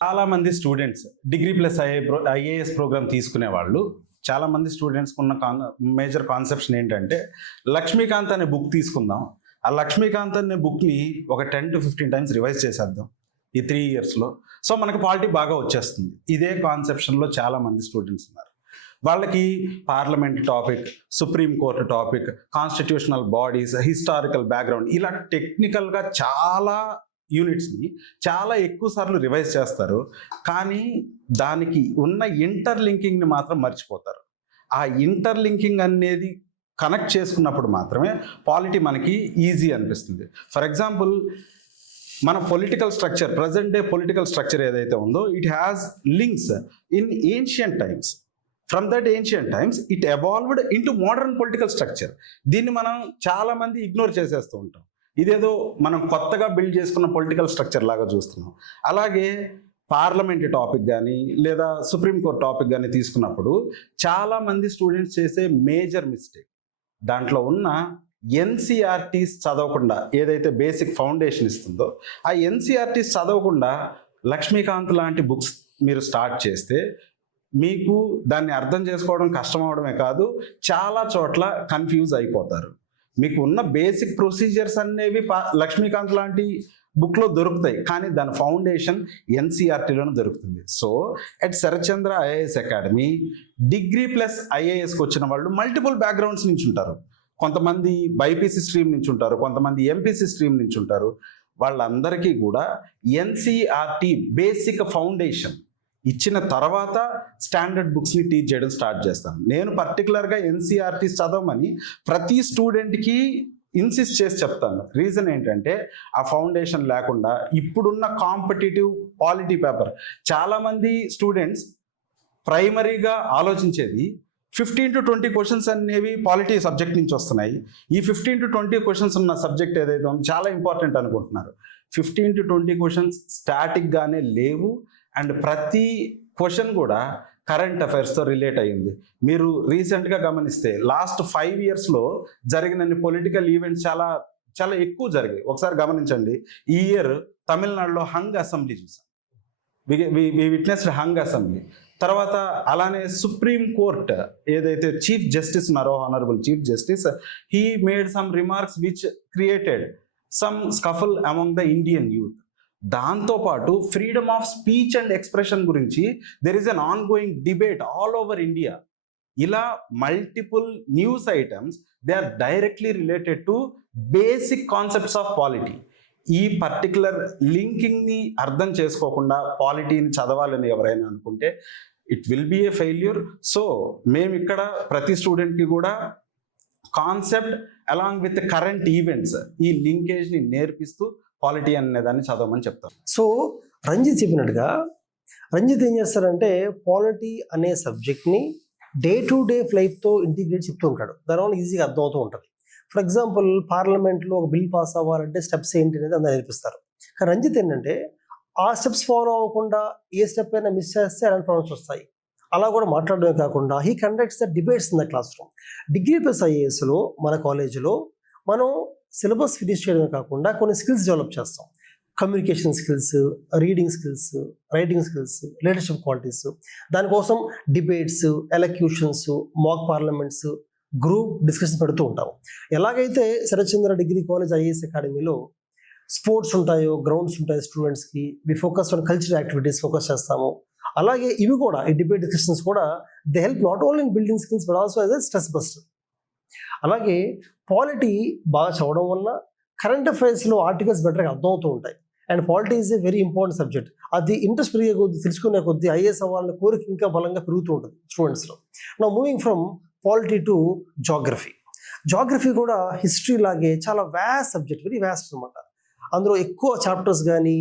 చాలామంది స్టూడెంట్స్ DGP+IAS ప్రోగ్రామ్ తీసుకునే వాళ్ళు, చాలామంది స్టూడెంట్స్కి ఉన్న మేజర్ కాన్సెప్షన్ ఏంటంటే, లక్ష్మీకాంత్ అనే బుక్ తీసుకుందాం, ఆ లక్ష్మీకాంత్ అనే బుక్ని ఒక 10 to 15 times రివైజ్ చేసేద్దాం ఈ 3 yearsలో, సో మనకి పాలిటీ బాగా వచ్చేస్తుంది. ఇదే కాన్సెప్షన్లో చాలామంది స్టూడెంట్స్ ఉన్నారు. వాళ్ళకి parliament topic, supreme court topic, constitutional bodies, historical background, ఇలా టెక్నికల్గా చాలా యూనిట్స్ని చాలా ఎక్కువ సార్లు రివైజ్ చేస్తారు. కానీ దానికి ఉన్న ఇంటర్లింకింగ్ని మాత్రం మర్చిపోతారు. ఆ ఇంటర్లింకింగ్ అనేది కనెక్ట్ చేసుకున్నప్పుడు మాత్రమే పాలిటీ మనకి ఈజీ అనిపిస్తుంది. ఫర్ ఎగ్జాంపుల్, మన political structure, present day political structure ఏదైతే ఉందో, it has links in ancient times. From that ancient times it evolved into modern political structure. దీన్ని మనం చాలామంది ఇగ్నోర్ చేసేస్తూ ఉంటాం. ఇదేదో మనం కొత్తగా బిల్డ్ చేసుకున్న పొలిటికల్ స్ట్రక్చర్ లాగా చూస్తున్నాం. అలాగే పార్లమెంట్ టాపిక్ కానీ లేదా సుప్రీంకోర్టు టాపిక్ కానీ తీసుకున్నప్పుడు చాలామంది స్టూడెంట్స్ చేసే మేజర్ మిస్టేక్, దాంట్లో ఉన్న ఎన్సీఆర్టీస్ చదవకుండా, ఏదైతే బేసిక్ ఫౌండేషన్ ఇస్తుందో ఆ ఎన్సీఆర్టీస్ చదవకుండా లక్ష్మీకాంత్ లాంటి బుక్స్ మీరు స్టార్ట్ చేస్తే మీకు దాన్ని అర్థం చేసుకోవడం కష్టం అవడమే కాదు, చాలా చోట్ల కన్ఫ్యూజ్ అయిపోతారు. మీకు ఉన్న బేసిక్ ప్రొసీజర్స్ అనేవి లక్ష్మీకాంత్ లాంటి బుక్లో దొరుకుతాయి, కానీ దాని ఫౌండేషన్ ఎన్సీఆర్టీలోనే దొరుకుతుంది. So at Sarathchandra IAS academy degree plus ఐఏఎస్కి వచ్చిన వాళ్ళు మల్టిపుల్ బ్యాక్గ్రౌండ్స్ నుంచి ఉంటారు. కొంతమంది బైపీసీ స్ట్రీమ్ నుంచి ఉంటారు, కొంతమంది ఎంపీసీ స్ట్రీమ్ నుంచి ఉంటారు. వాళ్ళందరికీ కూడా ఎన్సీఆర్టీ బేసిక్ ఫౌండేషన్ ఇచ్చిన తర్వాత స్టాండర్డ్ బుక్స్ని టీచ్ చేయడం స్టార్ట్ చేస్తాను. నేను పర్టికులర్గా ఎన్సీఆర్టీస్ చదవమని ప్రతి స్టూడెంట్కి ఇన్సిస్ట్ చేసి చెప్తాను. రీజన్ ఏంటంటే ఆ ఫౌండేషన్ లేకుండా ఇప్పుడున్న కాంపిటేటివ్ పాలిటీ పేపర్, చాలామంది స్టూడెంట్స్ ప్రైమరీగా ఆలోచించేది 15 to 20 క్వశ్చన్స్ అనేవి పాలిటీ సబ్జెక్ట్ నుంచి వస్తున్నాయి. ఈ 15 to 20 క్వశ్చన్స్ ఉన్న సబ్జెక్ట్ ఏదైతే ఉందో చాలా ఇంపార్టెంట్ అనుకుంటున్నారు. 15 to 20 క్వశ్చన్స్ స్టాటిక్గానే లేవు, అండ్ ప్రతి క్వశ్చన్ కూడా కరెంట్ అఫైర్స్తో రిలేట్ అయ్యింది. మీరు రీసెంట్గా గమనిస్తే లాస్ట్ 5 yearsలో జరిగిన పొలిటికల్ ఈవెంట్స్ చాలా చాలా ఎక్కువ జరిగాయి. ఒకసారి గమనించండి, ఈ ఇయర్ తమిళనాడులో హంగ్ అసెంబ్లీ చూసాం. We witnessed hung assembly. తర్వాత అలానే సుప్రీం కోర్ట్ ఏదైతే చీఫ్ జస్టిస్ ఉన్నారో, honourable chief justice, he made some remarks which created some scuffle among the Indian youth. దాంతోపాటు freedom of speech and expression గురించి there is an ongoing debate all over India. ఇలా multiple news items they are directly related to basic concepts of polity. ఈ particular లింకింగ్ని అర్థం చేసుకోకుండా పాలిటీని చదవాలని ఎవరైనా అనుకుంటే it will be a failure. So మేము ఇక్కడ ప్రతి స్టూడెంట్కి కూడా concept along with current events, ఈ లింకేజ్ని నేర్పిస్తూ పాలిటీ అనేదాన్ని చదవమని చెప్తాం. సో రంజిత్ చెప్పినట్టుగా రంజిత్ ఏం చేస్తారంటే పాలిటీ అనే సబ్జెక్ట్ని డే టు డే లైఫ్తో ఇంటిగ్రేట్ చెప్తూ ఉంటాడు. దానివల్ల ఈజీగా అర్థమవుతూ ఉంటుంది. ఫర్ ఎగ్జాంపుల్, పార్లమెంట్లో ఒక బిల్ పాస్ అవ్వాలంటే స్టెప్స్ ఏంటి అనేది అందరూ నేర్పిస్తారు. కానీ రంజిత్ ఏంటంటే ఆ స్టెప్స్ ఫాలో అవ్వకుండా ఏ స్టెప్ అయినా మిస్ చేస్తే అలాంటి ప్రాబ్లమ్స్ వస్తాయి. అలా కూడా మాట్లాడడమే కాకుండా he conducts the debates in the classroom. Degree plus ఐఏఎస్లో మన కాలేజీలో మనం సిలబస్ ఫినిష్ చేయడమే కాకుండా కొన్ని స్కిల్స్ డెవలప్ చేస్తాం. Communication skills, reading skills, writing skills, leadership qualities. దానికోసం debates, elocutions, mock parliaments, group discussion పెడుతూ ఉంటాము. ఎలాగైతే శరత్చంద్ర డిగ్రీ కాలేజ్ ఐఏఎస్ అకాడమీలో స్పోర్ట్స్ ఉంటాయో, గ్రౌండ్స్ ఉంటాయి స్టూడెంట్స్కి, we focus on cultural activities focus చేస్తాము. అలాగే ఇవి కూడా, ఈ డిబేట్ డిస్కషన్స్ కూడా they help not only in building skills but also as a stress buster. అలాగే పాలిటీ బాగా చదవడం వల్ల కరెంట్ అఫైర్స్లో ఆర్టికల్స్ బెటర్గా అర్థమవుతూ ఉంటాయి. And polity is a very important subject. అది ఇంట్రెస్ట్ పెరిగే కొద్దీ, తెలుసుకునే కొద్దీ ఐఏఎస్ అవ్వాలనే కోరిక ఇంకా బలంగా పెరుగుతూ ఉంటుంది స్టూడెంట్స్లో. నా moving from polity to geography. Geography కూడా హిస్టరీ లాగే చాలా వ్యాస్ట్ సబ్జెక్ట్, వెరీ వ్యాస్ట్ అనమాట. అందులో ఎక్కువ చాప్టర్స్ కానీ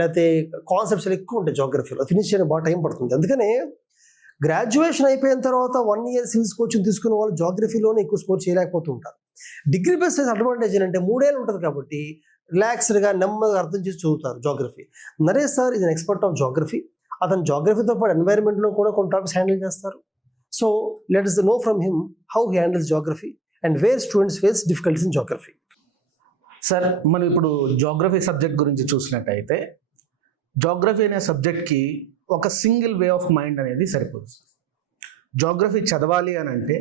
లేకపోతే కాన్సెప్ట్స్ ఎక్కువ ఉంటాయి జాగ్రఫీలో. ఫినిష్ చేయడం బాగా టైం పడుతుంది. అందుకనే గ్రాడ్యుయేషన్ అయిపోయిన తర్వాత 1 year సివిల్స్ కోచింగ్ తీసుకున్న వాళ్ళు జాగ్రఫీలోనే ఎక్కువ స్కోర్ చేయలేకపోతూ ఉంటారు. డిగ్రీ బేస్ అడ్వాంటేజ్ ఏంటంటే 3 ఏళ్ళు ఉంటుంది కాబట్టి రిలాక్స్డ్గా నెమ్మదిగా అర్థం చేసి చదువుతారు geography. Naresh sir is an expert of geography. అతను జాగ్రఫీతో పాటు ఎన్వైరన్మెంట్లో కూడా కొన్ని టాపిక్స్ హ్యాండిల్ చేస్తారు. So let us know from him how he handles geography and where students face difficulties in geography. Sir, మనం ఇప్పుడు జాగ్రఫీ సబ్జెక్ట్ గురించి చూసినట్టయితే, జాగ్రఫీ అనే సబ్జెక్ట్కి ఒక సింగిల్ వే ఆఫ్ మైండ్ అనేది సరిపోదు. జాగ్రఫీ చదవాలి అని అంటే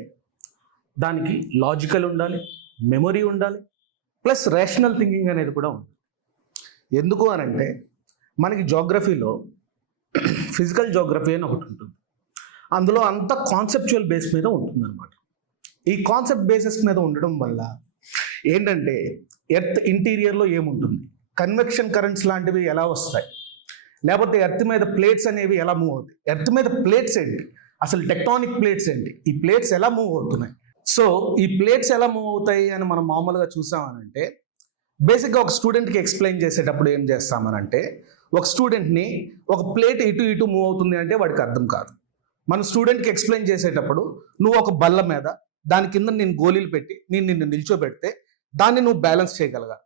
దానికి లాజికల్ ఉండాలి, మెమొరీ ఉండాలి, ప్లస్ రేషనల్ థింకింగ్ అనేది కూడా ఉంది. ఎందుకు అని అంటే మనకి జాగ్రఫీలో ఫిజికల్ జాగ్రఫీ అని ఒకటి ఉంటుంది. అందులో అంతా కాన్సెప్చువల్ బేస్ మీద ఉంటుందన్నమాట. ఈ కాన్సెప్ట్ బేసిస్ మీద ఉండడం వల్ల ఏంటంటే ఎర్త్ ఇంటీరియర్లో ఏముంటుంది, కన్వెక్షన్ కరెంట్స్ లాంటివి ఎలా వస్తాయి, లేకపోతే ఎర్త్ మీద ప్లేట్స్ అనేవి ఎలా మూవ్ అవుతాయి, ఎర్త్ మీద ప్లేట్స్ ఏంటి, అసలు టెక్టానిక్ ప్లేట్స్ ఏంటి, ఈ ప్లేట్స్ ఎలా మూవ్ అవుతున్నాయి. సో ఈ ప్లేట్స్ ఎలా మూవ్ అవుతాయి అని మనం మామూలుగా చూసామనంటే బేసిక్గా ఒక స్టూడెంట్కి ఎక్స్ప్లెయిన్ చేసేటప్పుడు ఏం చేస్తామనంటే ఒక స్టూడెంట్ని ఒక ప్లేట్ ఇటు ఇటు మూవ్ అవుతుంది అంటే వాడికి అర్థం కాదు. మన స్టూడెంట్కి ఎక్స్ప్లెయిన్ చేసేటప్పుడు నువ్వు ఒక బల్ల మీద దాని కింద నేను గోళీలు పెట్టి నిన్ను నిల్చోబెడితే దాన్ని నువ్వు బ్యాలెన్స్ చేయగలగాలి.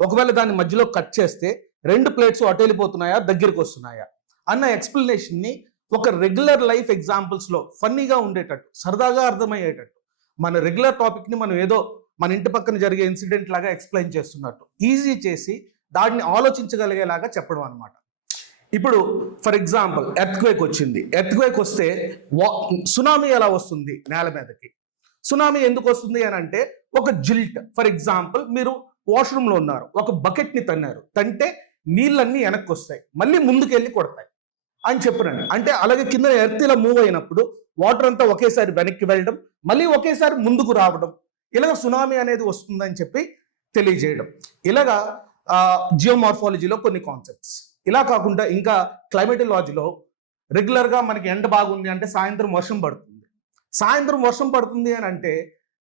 ఒకవేళ దాన్ని మధ్యలో కట్ చేస్తే 2 ప్లేట్స్ అటు వెళ్ళిపోతున్నాయా దగ్గరికి వస్తున్నాయా అన్న ఎక్స్ప్లెనేషన్ని ఒక రెగ్యులర్ లైఫ్ ఎగ్జాంపుల్స్లో ఫన్నీగా ఉండేటట్టు, సరదాగా అర్థమయ్యేటట్టు, మన రెగ్యులర్ టాపిక్ని మనం ఏదో మన ఇంటి పక్కన జరిగే ఇన్సిడెంట్ లాగా ఎక్స్ప్లెయిన్ చేస్తున్నట్టు ఈజీ చేసి దాన్ని ఆలోచించగలిగేలాగా చెప్పడం అనమాట. ఇప్పుడు ఫర్ ఎగ్జాంపుల్ ఎర్త్క్వేక్ వచ్చింది, ఎర్త్క్వేక్ వస్తే సునామీ ఎలా వస్తుంది నేల మీదకి, సునామీ ఎందుకు వస్తుంది అని అంటే ఒక జిల్ట్, ఫర్ ఎగ్జాంపుల్ మీరు వాష్రూమ్లో ఉన్నారు, ఒక బకెట్ని తన్నారు, తంటే నీళ్ళన్నీ వెనక్కి వస్తాయి, మళ్ళీ ముందుకెళ్ళి కొడతాయి అని చెప్పినాను. అంటే అలాగే కింద ఎర్త్ ఇలా మూవ్ అయినప్పుడు వాటర్ అంతా ఒకేసారి వెనక్కి వెళ్ళడం, మళ్ళీ ఒకేసారి ముందుకు రావడం, ఇలాగ సునామీ అనేది వస్తుందని చెప్పి తెలియజేయడం. ఇలాగా జియోమార్ఫాలజీలో కొన్ని కాన్సెప్ట్స్. ఇలా కాకుండా ఇంకా క్లైమేటలాజీలో రెగ్యులర్గా మనకి ఎండ బాగుంది అంటే సాయంత్రం వర్షం పడుతుంది, సాయంత్రం వర్షం పడుతుంది అని అంటే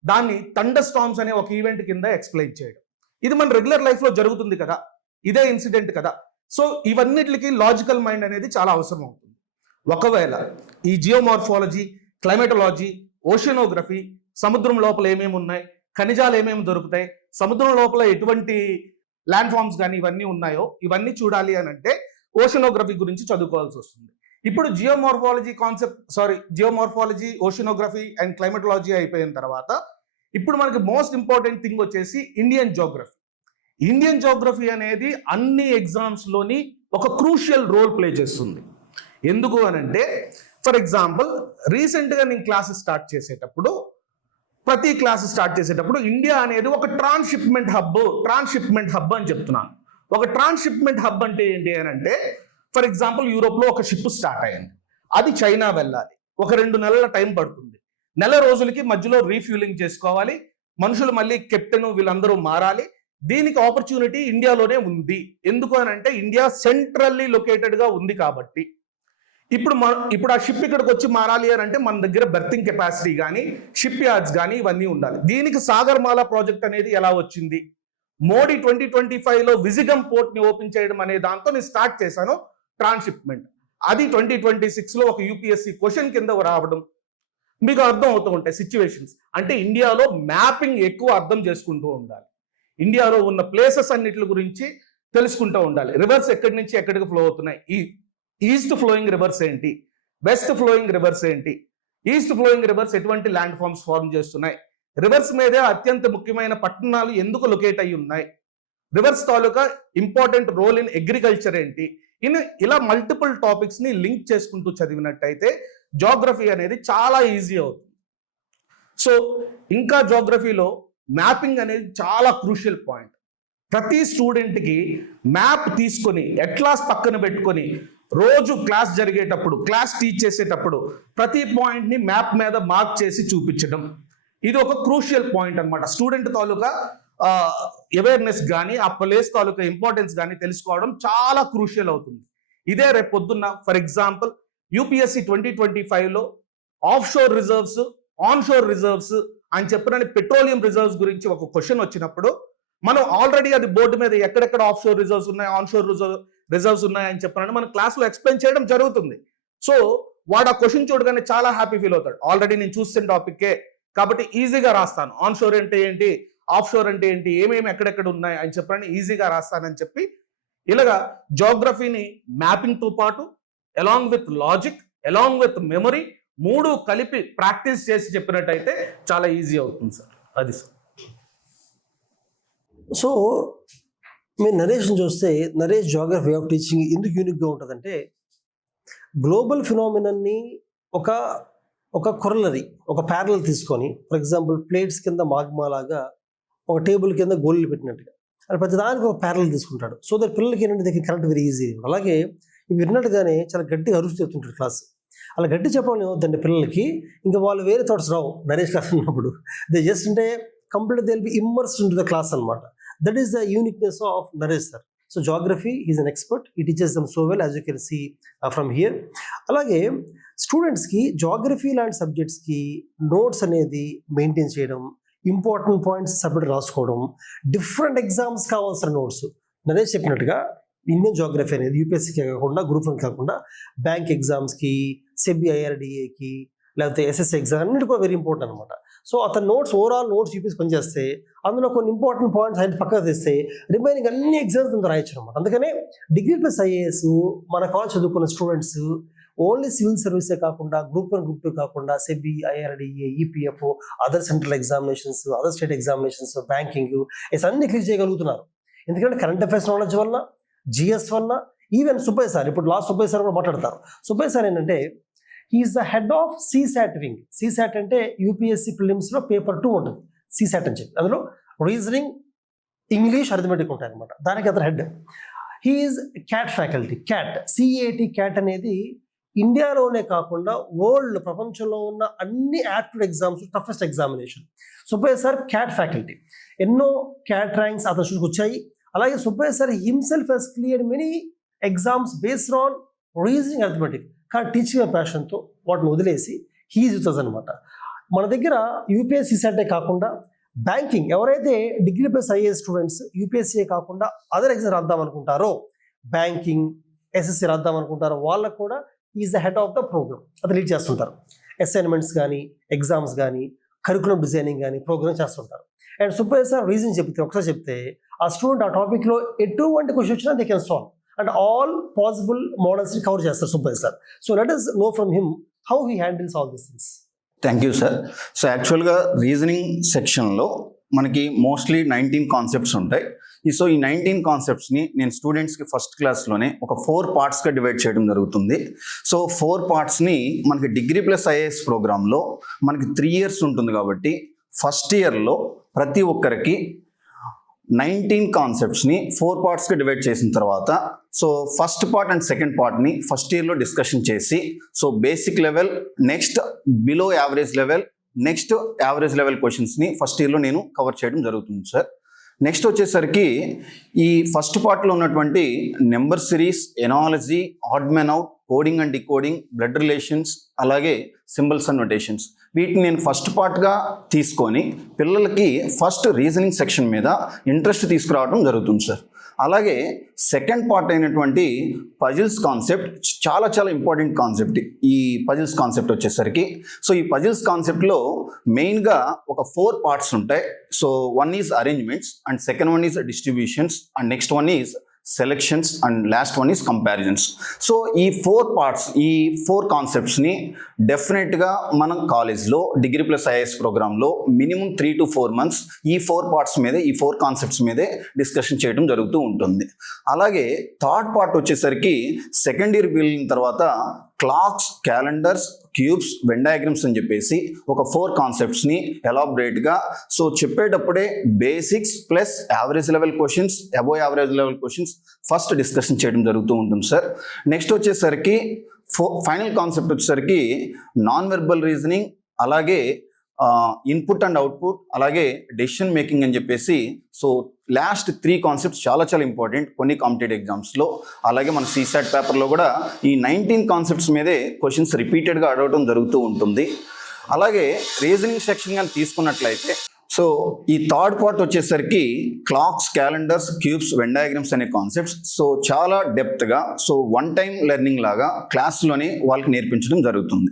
దాన్ని థండర్ స్టార్మ్స్ అనే ఒక ఈవెంట్ కింద ఎక్స్ప్లెయిన్ చేయడం. ఇది మన రెగ్యులర్ లైఫ్లో జరుగుతుంది కదా, ఇదే ఇన్సిడెంట్ కదా. సో ఇవన్నిటికి లాజికల్ మైండ్ అనేది చాలా అవసరం అవుతుంది. ఒకవేళ ఈ జియోమార్ఫాలజీ, క్లైమేటలాజీ, ఓషియనోగ్రఫీ, సముద్రం లోపల ఏమేమి ఉన్నాయి, ఖనిజాలు ఏమేమి దొరుకుతాయి, సముద్రం లోపల ఎటువంటి ల్యాండ్ ఫామ్స్ కానీ ఇవన్నీ ఉన్నాయో ఇవన్నీ చూడాలి అని అంటే ఓషియనోగ్రఫీ గురించి చదువుకోవాల్సి వస్తుంది. ఇప్పుడు జియోమార్ఫాలజీ, ఓషియనోగ్రఫీ అండ్ క్లైమేటలాజీ అయిపోయిన తర్వాత ఇప్పుడు మనకి మోస్ట్ ఇంపార్టెంట్ థింగ్ వచ్చేసి ఇండియన్ జోగ్రఫీ. ఇండియన్ జోగ్రఫీ అనేది అన్ని ఎగ్జామ్స్లోని ఒక క్రూషియల్ రోల్ ప్లే చేస్తుంది. ఎందుకు అని అంటే ఫర్ ఎగ్జాంపుల్ రీసెంట్గా నేను క్లాసెస్ స్టార్ట్ చేసేటప్పుడు ప్రతి క్లాస్ స్టార్ట్ చేసేటప్పుడు ఇండియా అనేది ఒక ట్రాన్స్షిప్మెంట్ హబ్ అని చెప్తున్నాను. ఒక ట్రాన్స్షిప్మెంట్ హబ్ అంటే ఏంటి అని అంటే ఫర్ ఎగ్జాంపుల్ యూరోప్లో ఒక షిప్ స్టార్ట్ అయ్యింది, అది చైనా వెళ్ళాలి, ఒక 2 నెలల టైం పడుతుంది, నెల రోజులకి మధ్యలో రీఫ్యూలింగ్ చేసుకోవాలి, మనుషులు మళ్ళీ కెప్టెన్ వీళ్ళందరూ మారాలి. దీనికి ఆపర్చునిటీ ఇండియాలోనే ఉంది. ఎందుకు అని అంటే ఇండియా సెంట్రల్లీ లొకేటెడ్గా ఉంది కాబట్టి. ఇప్పుడు ఆ షిప్ ఇక్కడికి వచ్చి మారాలి అని అంటే మన దగ్గర బెర్తింగ్ కెపాసిటీ కానీ షిప్ యార్డ్స్ కానీ ఇవన్నీ ఉండాలి. దీనికి సాగర్మాల ప్రాజెక్ట్ అనేది ఎలా వచ్చింది, మోడీ 2025లో విజిగమ్ పోర్ట్ని ఓపెన్ చేయడం అనే దాంతో నేను స్టార్ట్ చేశాను ట్రాన్స్షిప్మెంట్. అది 2026లో ఒక యూపీఎస్సీ క్వశ్చన్ కింద రావడం మీకు అర్థం అవుతూ ఉంటాయి సిచ్యువేషన్స్. అంటే ఇండియాలో మ్యాపింగ్ ఎక్కువ అర్థం చేసుకుంటూ ఉండాలి, ఇండియాలో ఉన్న ప్లేసెస్ అన్నిటి గురించి తెలుసుకుంటూ ఉండాలి. రివర్స్ ఎక్కడి నుంచి ఎక్కడికి ఫ్లో అవుతున్నాయి, ఈస్ట్ ఫ్లోయింగ్ రివర్స్ ఏంటి, వెస్ట్ ఫ్లోయింగ్ రివర్స్ ఏంటి, ఈస్ట్ ఫ్లోయింగ్ రివర్స్ ఎటువంటి ల్యాండ్ ఫార్మ్స్ ఫార్మ్ చేస్తున్నాయి, రివర్స్ మీదే అత్యంత ముఖ్యమైన పట్టణాలు ఎందుకు లొకేట్ అయి ఉన్నాయి, రివర్స్ తాలూకా ఇంపార్టెంట్ రోల్ ఇన్ అగ్రికల్చర్ ఏంటి, ఇలా మల్టిపుల్ టాపిక్స్ ని లింక్ చేసుకుంటూ చదివినట్టయితే జాగ్రఫీ అనేది చాలా ఈజీ అవుతుంది. సో ఇంకా జాగ్రఫీలో మ్యాపింగ్ అనేది చాలా క్రూషియల్ పాయింట్. ప్రతి స్టూడెంట్కి మ్యాప్ తీసుకొని అట్లాస్ పక్కన పెట్టుకొని రోజు క్లాస్ జరిగేటప్పుడు, క్లాస్ టీచ్ చేసేటప్పుడు ప్రతి పాయింట్ని మ్యాప్ మీద మార్క్ చేసి చూపించడం, ఇది ఒక క్రూషియల్ పాయింట్ అనమాట. స్టూడెంట్ తాలూకా అవేర్నెస్ కానీ ఆ ప్లేస్ తాలూకా ఇంపార్టెన్స్ కానీ తెలుసుకోవడం చాలా క్రూషియల్ అవుతుంది. ఇదే రేపు పొద్దున్న ఫర్ ఎగ్జాంపుల్ యూపీఎస్సీ 2025లో offshore reserves, onshore reserves అని చెప్పిన పెట్రోలియం రిజర్వ్స్ గురించి ఒక క్వశ్చన్ వచ్చినప్పుడు మనం ఆల్రెడీ అది బోర్డు మీద ఎక్కడెక్కడ ఆఫ్ షోర్ రిజర్వ్స్ ఉన్నాయి, ఆన్ షోర్ రిజర్వ్స్ ఉన్నాయని చెప్పినట్టు మన క్లాస్లో ఎక్స్ప్లెయిన్ చేయడం జరుగుతుంది. సో వాడు ఆ క్వశ్చన్ చూడగానే చాలా హ్యాపీ ఫీల్ అవుతాడు, ఆల్రెడీ నేను చూసిన టాపిక్కే కాబట్టి ఈజీగా రాస్తాను, ఆన్ షోర్ అంటే ఏంటి, ఆఫ్ షోర్ అంటే ఏంటి, ఏమేమి ఎక్కడెక్కడ ఉన్నాయి అని చెప్పని ఈజీగా రాస్తానని చెప్పి ఇలాగా జాగ్రఫీని మ్యాపింగ్తో పాటు along with logic, along with memory 3 కలిపి ప్రాక్టీస్ చేసి చెప్పినట్టయితే చాలా ఈజీ అవుతుంది సార్. అది సార్. సో మీరు నరేషన్ చూస్తే నరేష్ జాగ్రఫీ ఆఫ్ టీచింగ్ ఎందుకు యూనిక్గా ఉంటుందంటే గ్లోబల్ ఫినామినన్ని ఒక కొరలరీ, ఒక ప్యారల్ తీసుకొని ఫర్ ఎగ్జాంపుల్ ప్లేట్స్ కింద మాగ్మా లాగా ఒక టేబుల్ కింద గోళీలు పెట్టినట్టుగా అది ప్రతి దానికి ఒక ప్యారల్ తీసుకుంటాడు. సో దట్ పిల్లలకి ఏంటంటే దగ్గర కరెక్ట్ వెరీ ఈజీ. అలాగే ఇవి విన్నట్టుగానే చాలా గట్టిగా అరుస్తూ చెప్తుంటాడు క్లాస్. అలా గట్టి చెప్పడం ఏమవుతుందండి పిల్లలకి, ఇంకా వాళ్ళు వేరే థాట్స్ రావు నరేష్ క్లాస్ ఉన్నప్పుడు. దే జస్ట్ అంటే complete they will be immersed in to the class అనమాట. That is the uniqueness of Naresh sir. So geography is an expert, ఈ teachers them so well as you can see from here. అలాగే స్టూడెంట్స్కి geography లాంటి సబ్జెక్ట్స్కి notes అనేది maintain చేయడం, important points subject రాసుకోవడం, different exams కావాల్సిన నోట్స్. నరేష్ చెప్పినట్టుగా ఇండియన్ జాగ్రఫీ అనేది యూపీఎస్సీకి కాకుండా గ్రూప్ 1 కాకుండా బ్యాంక్ ఎగ్జామ్స్కి, సెబీ ఐఆర్డిఏకి, లేకపోతే ఎస్ఎస్సీ ఎగ్జామ్ అన్నిటి కూడా వెరీ ఇంపార్టెంట్ అనమాట. సో అతను నోట్స్ ఓవరాల్ నోట్స్ యూపీఎస్ పనిచేస్తే అందులో కొన్ని ఇంపార్టెంట్ పాయింట్స్ ఆయన పక్కకు తెస్తే రిమైనింగ్ అన్ని ఎగ్జామ్స్ అంతా రాయొచ్చు అనమాట. అందుకనే డిగ్రీ ప్లస్ ఐఏఎస్ మన కాలేజ్ చదువుకున్న స్టూడెంట్స్ ఓన్లీ సివిల్ సర్వీసే కాకుండా గ్రూప్ 1 గ్రూప్ 2 కాకుండా SEBI IRDA EPF other central examinations, other state examinations, banking అన్ని క్లిక్ చేయగలుగుతున్నారు. ఎందుకంటే కరెంట్ అఫైర్స్ నాలెడ్జ్ వల్ల, జిఎస్ వల్ల, ఈవెన్ సుబ్బయ్య సార్, ఇప్పుడు లాస్ట్ సుబ్బయ్య సార్ కూడా మాట్లాడతారు. సుబ్బయ్య సార్ ఏంటంటే he is the head of CSAT wing. CSAT అంటే యూపీఎస్సీ ప్రిలిమ్స్లో పేపర్ 2 ఉంటుంది సీసాట్ అని చెప్పి, అందులో రీజనింగ్, ఇంగ్లీష్, అరిథమెటిక్ ఉంటాయి అనమాట. దానికి అతను head. He is CAT faculty. C A T CAT అనేది ఇండియాలోనే కాకుండా వరల్డ్ ప్రపంచంలో ఉన్న అన్ని aptitude exams toughest examination. Subbaiah sir CAT faculty, ఎన్నో క్యాట్ ర్యాంక్స్ అతను చూసుకు వచ్చాయి. అలాగే Subbaiah sir himself he's cleared many exams based on reasoning, arithmetic. కానీ టీచింగ్ ప్యాషన్తో వాటిని వదిలేసి హీజ్ విత్ అస్ అనమాట. మన దగ్గర యూపీఎస్సీ సెటే కాకుండా బ్యాంకింగ్, ఎవరైతే degree plus IAS students UPSC కాకుండా అదర్ ఎగ్జామ్ రాద్దాం అనుకుంటారో, బ్యాంకింగ్, ఎస్ఎస్సీ రాద్దాం అనుకుంటారో, వాళ్ళకు కూడా is the head of the program. అది లీడ్ చేస్తుంటారు. అసైన్మెంట్స్ కానీ, ఎగ్జామ్స్ కానీ, కరికులం డిజైనింగ్ కానీ ప్రోగ్రామ్ చేస్తుంటారు. అండ్ సుబ్బయ్య సార్ రీజన్ చెప్తే, ఒకసారి చెప్తే ఆ స్టూడెంట్ ఆ టాపిక్లో ఎటువంటి క్వశ్చన్ వచ్చినా they can solve and all possible మోడల్స్ని కవర్ చేస్తారు Subbaiah sir. So let us know from him how he handles all these things. Thank you sir. So యాక్చువల్గా రీజనింగ్ సెక్షన్లో మనకి మోస్ట్లీ 19 కాన్సెప్ట్స్ ఉంటాయి. సో ఈ 19 కాన్సెప్ట్స్ని నేను స్టూడెంట్స్కి ఫస్ట్ క్లాస్లోనే ఒక 4 పార్ట్స్గా డివైడ్ చేయడం జరుగుతుంది. సో 4 పార్ట్స్ని మనకి డిగ్రీ ప్లస్ ఐఏఎస్ ప్రోగ్రాంలో మనకి 3 years ఉంటుంది కాబట్టి ఫస్ట్ ఇయర్లో ప్రతి ఒక్కరికి 19 కాన్సెప్ట్స్ని 4 పార్ట్స్గా డివైడ్ చేసిన తర్వాత, so first part and second పార్ట్ని ఫస్ట్ ఇయర్లో డిస్కషన్ చేసి, so basic level, next below average level, next average level క్వశ్చన్స్ని ఫస్ట్ ఇయర్లో నేను కవర్ చేయడం జరుగుతుంది సార్. నెక్స్ట్ వచ్చేసరికి ఈ ఫస్ట్ పార్ట్లో ఉన్నటువంటి number series, analogy, odd men out, coding and decoding, blood relations, అలాగే సింబల్స్ అండ్ నొటేషన్స్, వీటిని నేను ఫస్ట్ పార్ట్గా తీసుకొని పిల్లలకి ఫస్ట్ రీజనింగ్ సెక్షన్ మీద ఇంట్రెస్ట్ తీసుకురావడం జరుగుతుంది సార్. అలాగే సెకండ్ పార్ట్ అయినటువంటి పజిల్స్ కాన్సెప్ట్ చాలా చాలా ఇంపార్టెంట్ కాన్సెప్ట్. ఈ పజిల్స్ కాన్సెప్ట్ వచ్చేసరికి, సో ఈ పజిల్స్ కాన్సెప్ట్లో మెయిన్గా ఒక 4 పార్ట్స్ ఉంటాయి. So 1 is arrangements, and second 1 is distributions, and next 1 is selections, and last 1 is comparisons. So ఈ 4 పార్ట్స్, ఈ 4 కాన్సెప్ట్స్ని డెఫినెట్గా మనం కాలేజ్లో డిగ్రీ ప్లస్ ఐఏఎస్ ప్రోగ్రాంలో మినిమం 3 to 4 months ఈ 4 పార్ట్స్ మీదే, ఈ 4 కాన్సెప్ట్స్ మీదే డిస్కషన్ చేయడం జరుగుతూ ఉంటుంది. అలాగే థర్డ్ పార్ట్ వచ్చేసరికి సెకండ్ ఇయర్కి వెళ్ళిన తర్వాత clocks, calendars, cubes, Venn diagrams అని చెప్పేసి ఒక 4 కాన్సెప్ట్స్ని ఎలాబరేట్గా, సో చెప్పేటప్పుడే basics plus average level questions, above average level questions first discussion చేయడం జరుగుతూ ఉంటుంది సార్. నెక్స్ట్ వచ్చేసరికి ఫైనల్ కాన్సెప్ట్ వచ్చేసరికి నాన్ వెర్బల్ రీజనింగ్, అలాగే ఇన్పుట్ అండ్ అవుట్పుట్, అలాగే డెసిషన్ మేకింగ్ అని చెప్పేసి, సో లాస్ట్ 3 కాన్సెప్ట్స్ చాలా చాలా ఇంపార్టెంట్ కొన్ని కాంపిటేటివ్ ఎగ్జామ్స్లో. అలాగే మన సీసాట్ పేపర్లో కూడా ఈ 19 కాన్సెప్ట్స్ మీదే క్వశ్చన్స్ రిపీటెడ్గా అడగడం జరుగుతూ ఉంటుంది. అలాగే రీజనింగ్ సెక్షన్ కానీ తీసుకున్నట్లయితే, సో ఈ థర్డ్ పార్ట్ వచ్చేసరికి clocks, calendars, cubes, Venn diagrams అనే కాన్సెప్ట్స్ సో చాలా డెప్త్గా, సో 1 time లెర్నింగ్ లాగా క్లాస్లోనే వాళ్ళకి నేర్పించడం జరుగుతుంది.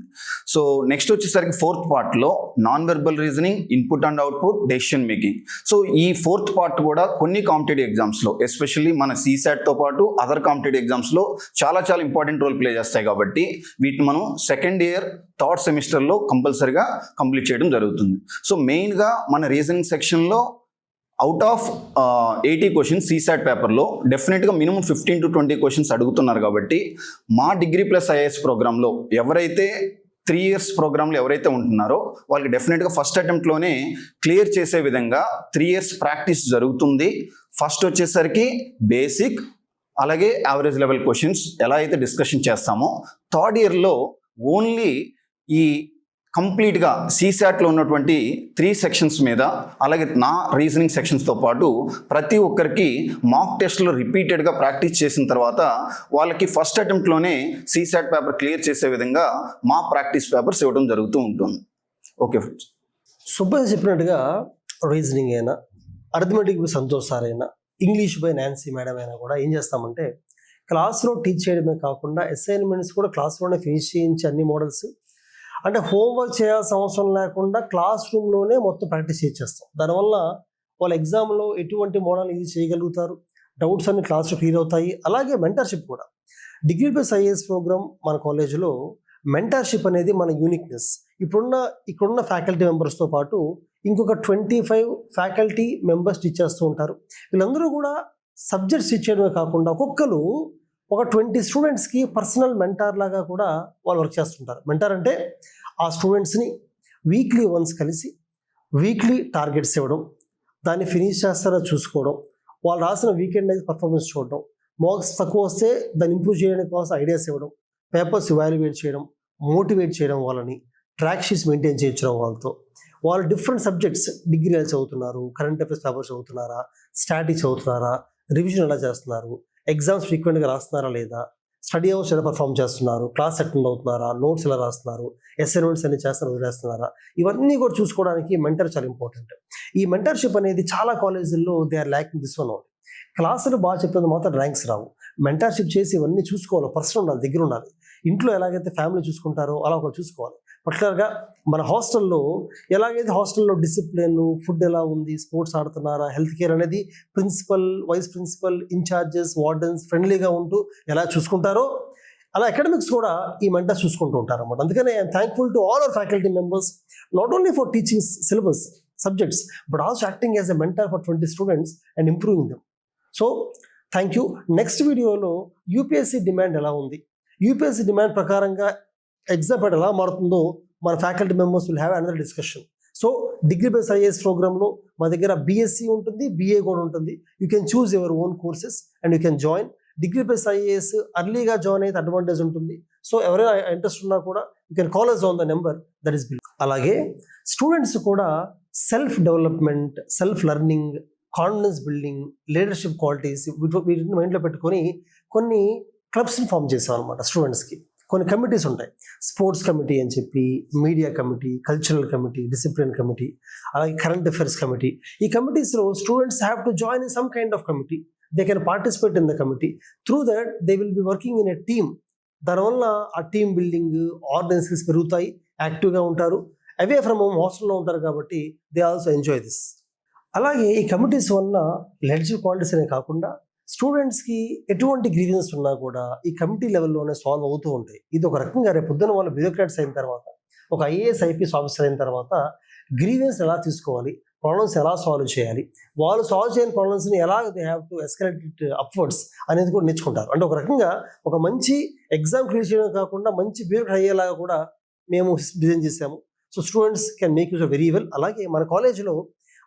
సో నెక్స్ట్ వచ్చేసరికి 4th పార్ట్లో non verbal reasoning, input and output, decision making. So ఈ 4th పార్ట్ కూడా కొన్ని కాంపిటేటివ్ ఎగ్జామ్స్లో, ఎస్పెషల్లీ మన సీసాట్తో పాటు అదర్ కాంపిటేటివ్ ఎగ్జామ్స్లో చాలా చాలా ఇంపార్టెంట్ రోల్ ప్లే చేస్తాయి కాబట్టి వీటిని మనం సెకండ్ ఇయర్, థర్డ్ సెమిస్టర్లో కంపల్సరీగా కంప్లీట్ చేయడం జరుగుతుంది. సో మెయిన్గా మన రీజనింగ్ సెక్షన్లో అవుట్ ఆఫ్ 80 క్వశ్చన్స్ సీసాట్ పేపర్లో డెఫినెట్గా మినిమం 15 to 20 క్వశ్చన్స్ అడుగుతున్నారు కాబట్టి మా డిగ్రీ ప్లస్ ఐఏఎస్ ప్రోగ్రాంలో ఎవరైతే 3 years ప్రోగ్రాంలో ఎవరైతే ఉంటున్నారో వాళ్ళకి డెఫినెట్గా ఫస్ట్ అటెంప్ట్లోనే క్లియర్ చేసే విధంగా 3 years ప్రాక్టీస్ జరుగుతుంది. ఫస్ట్ వచ్చేసరికి బేసిక్, అలాగే యావరేజ్ లెవెల్ క్వశ్చన్స్ ఎలా అయితే డిస్కషన్ చేస్తామో, థర్డ్ ఇయర్లో ఓన్లీ ఈ కంప్లీట్గా సీసాట్లో ఉన్నటువంటి 3 సెక్షన్స్ మీద, అలాగే నా రీజనింగ్ సెక్షన్స్తో పాటు ప్రతి ఒక్కరికి మాక్ టెస్ట్లో రిపీటెడ్గా ప్రాక్టీస్ చేసిన తర్వాత వాళ్ళకి ఫస్ట్ అటెంప్ట్లోనే సీసాట్ పేపర్ క్లియర్ చేసే విధంగా మా ప్రాక్టీస్ పేపర్స్ ఇవ్వడం జరుగుతూ ఉంటుంది. Okay friends. సుబ్బయ్య చెప్పినట్టుగా రీజనింగ్ అయినా, అర్థమెటిక్ బై సంతోష్ సార్ అయినా, ఇంగ్లీష్ బై నాన్సీ మేడం అయినా కూడా ఏం చేస్తామంటే క్లాస్లో టీచ్ చేయడమే కాకుండా అసైన్మెంట్స్ కూడా క్లాస్లోనే ఫినిష్ చేయించి అన్ని మోడల్స్, అంటే హోంవర్క్ చేయాల్సిన అవసరం లేకుండా క్లాస్ రూమ్లోనే మొత్తం ప్రాక్టీస్ చేసేస్తాం. దానివల్ల వాళ్ళ ఎగ్జామ్లో ఎటువంటి మోడల్ ఇది చేయగలుగుతారు, డౌట్స్ అన్ని క్లాస్లో క్లియర్ అవుతాయి. అలాగే మెంటర్షిప్ కూడా డిగ్రీ ప్లస్ ఐఏఎస్ ప్రోగ్రామ్ మన కాలేజీలో మెంటర్షిప్ అనేది మన యూనిక్నెస్. ఇక్కడున్న ఫ్యాకల్టీ మెంబర్స్తో పాటు ఇంకొక 25 ఫ్యాకల్టీ మెంబర్స్ టీచ్ చేస్తూ ఉంటారు. వీళ్ళందరూ కూడా సబ్జెక్ట్స్ టీచ్ చేయడమే కాకుండా ఒక్కొక్కరు ఒక 20 స్టూడెంట్స్కి పర్సనల్ మెంటార్ లాగా కూడా వాళ్ళు వర్క్ చేస్తుంటారు. మెంటార్ అంటే ఆ స్టూడెంట్స్ని వీక్లీ వన్స్ కలిసి వీక్లీ టార్గెట్స్ ఇవ్వడం, దాన్ని ఫినిష్ చేస్తారో చూసుకోవడం, వాళ్ళు రాసిన వీకెండ్ అయితే పర్ఫార్మెన్స్ చూడడం, మార్క్స్ తక్కువ వస్తే దాన్ని ఇంప్రూవ్ చేయడానికి కోసం ఐడియాస్ ఇవ్వడం, పేపర్స్ ఇవాల్యుయేట్ చేయడం, మోటివేట్ చేయడం, వాళ్ళని ట్రాక్ షీట్స్ మెయింటైన్ చేయించడం వాళ్ళతో. వాళ్ళు డిఫరెంట్ సబ్జెక్ట్స్ డిగ్రీలు చదువుతున్నారు, కరెంట్ అఫైర్స్ పేపర్స్ చదువుతున్నారా, స్టాటిక్స్ చదువుతున్నారా, రివిజన్ ఎలా చేస్తున్నారు, ఎగ్జామ్స్ ఫ్రీక్వెంట్గా రాస్తున్నారా లేదా, స్టడీ అవర్స్ ఎలా పర్ఫామ్ చేస్తున్నారు, క్లాస్ అటెండ్ అవుతున్నారా, నోట్స్ ఎలా రాస్తున్నారు, అసైన్మెంట్స్ అన్ని చేస్తున్నారు వదిలేస్తున్నారా, ఇవన్నీ కూడా చూసుకోవడానికి మెంటర్ చాలా ఇంపార్టెంట్. ఈ మెంటర్షిప్ అనేది చాలా కాలేజీల్లో they are lacking this one. క్లాసులు బాగా చెప్పేది మాత్రం ర్యాంక్స్ రావు. మెంటర్షిప్ చేసి ఇవన్నీ చూసుకోవాలి, పర్సన్ ఉండాలి, దగ్గర ఉండాలి. ఇంట్లో ఎలాగైతే ఫ్యామిలీ చూసుకుంటారో అలా ఒకరు చూసుకోవాలి. పర్టికులర్గా మన హాస్టల్లో ఎలాగైతే హాస్టల్లో డిసిప్లిన్, ఫుడ్ ఎలా ఉంది, స్పోర్ట్స్ ఆడుతున్నారా, హెల్త్ కేర్ అనేది principal, vice principal, incharges, wardens ఫ్రెండ్లీగా ఉంటూ ఎలా చూసుకుంటారో అలా అకాడమిక్స్ కూడా ఈ మెంటర్స్ చూసుకుంటూ ఉంటారు అన్నమాట. అందుకనే I'm thankful to all our faculty members, not only for teaching syllabus subjects but also acting as a mentor for 20 students and improving them. So thank you. Next వీడియోలో యూపీఎస్సీ డిమాండ్ ఎలా ఉంది, UPSC demand ప్రకారంగా exam ఎలా మారుతుందో మన faculty members will have another discussion. So degree base IAS ప్రోగ్రామ్లో మా దగ్గర బీఎస్సీ ఉంటుంది, బీఏ కూడా ఉంటుంది. You can choose your own courses and you can join. Degree base IAS అర్లీగా జాయిన్ అయితే అడ్వాంటేజ్ ఉంటుంది. సో ఎవరైనా ఇంట్రెస్ట్ ఉన్నా కూడా you can call us on the number that is below. అలాగే స్టూడెంట్స్ కూడా self development, self learning, confidence building, leadership qualities వీటిని మైండ్లో పెట్టుకొని కొన్ని క్లబ్స్ని ఫామ్ చేసాం అనమాట. స్టూడెంట్స్కి కొన్ని కమిటీస్ ఉంటాయి, స్పోర్ట్స్ కమిటీ అని చెప్పి, media committee, cultural committee, discipline committee, అలాగే కరెంట్ అఫైర్స్ కమిటీ. ఈ కమిటీస్లో students have to join in some kind of committee. They can participate in the committee. Through that they will be working in a team. దానివల్ల ఆ team building, organise skills పెరుగుతాయి, యాక్టివ్గా ఉంటారు, away from home హాస్టల్లో ఉంటారు కాబట్టి they also enjoy this. అలాగే ఈ కమిటీస్ వల్ల లీడర్షిప్ క్వాలిటీస్ అనే కాకుండా స్టూడెంట్స్కి ఎటువంటి గ్రీవెన్స్ ఉన్నా కూడా ఈ కమిటీ లెవెల్లోనే సాల్వ్ అవుతూ ఉంటాయి. ఇది ఒక రకంగా రేపు పొద్దున వాళ్ళు బ్యూరోక్రాట్స్ అయిన తర్వాత, ఒక ఐఏఎస్ ఐపీఎస్ ఆఫీసర్ అయిన తర్వాత గ్రీవెన్స్ ఎలా తీసుకోవాలి, ప్రాబ్లమ్స్ ఎలా సాల్వ్ చేయాలి, వాళ్ళు సాల్వ్ చేయని ప్రాబ్లమ్స్ని ఎలా they have to escalate it upwards అనేది కూడా నేర్చుకుంటారు. అంటే ఒక రకంగా ఒక మంచి ఎగ్జామ్ క్లియర్ చేయడం కాకుండా మంచి బ్యూరోక్రాట్ అయ్యేలాగా కూడా మేము డిజైన్ చేసాము. So students can make use very well. అలాగే మన కాలేజీలో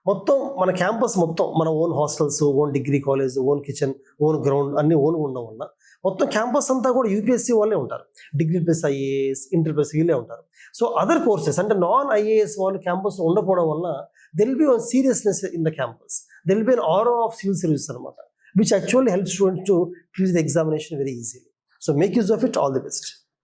మొత్తం మన క్యాంపస్ మొత్తం మన own hostels, own degree college, own kitchen, own ground అన్ని ఓన్ ఉండడం వల్ల మొత్తం క్యాంపస్ అంతా కూడా యూపీఎస్సీ వాళ్ళే ఉంటారు. Degree plus IAS, inter plus వీళ్ళే ఉంటారు. సో అదర్ కోర్సెస్ అంటే నాన్ ఐఏఎస్ వాళ్ళు క్యాంపస్ ఉండకపోవడం వల్ల there will be one seriousness in the campus. There will be an ఆరో ఆఫ్ సివిల్ సర్వీస్ అనమాట, which actually help students to clear the examination very easily. So make use of it. All the best.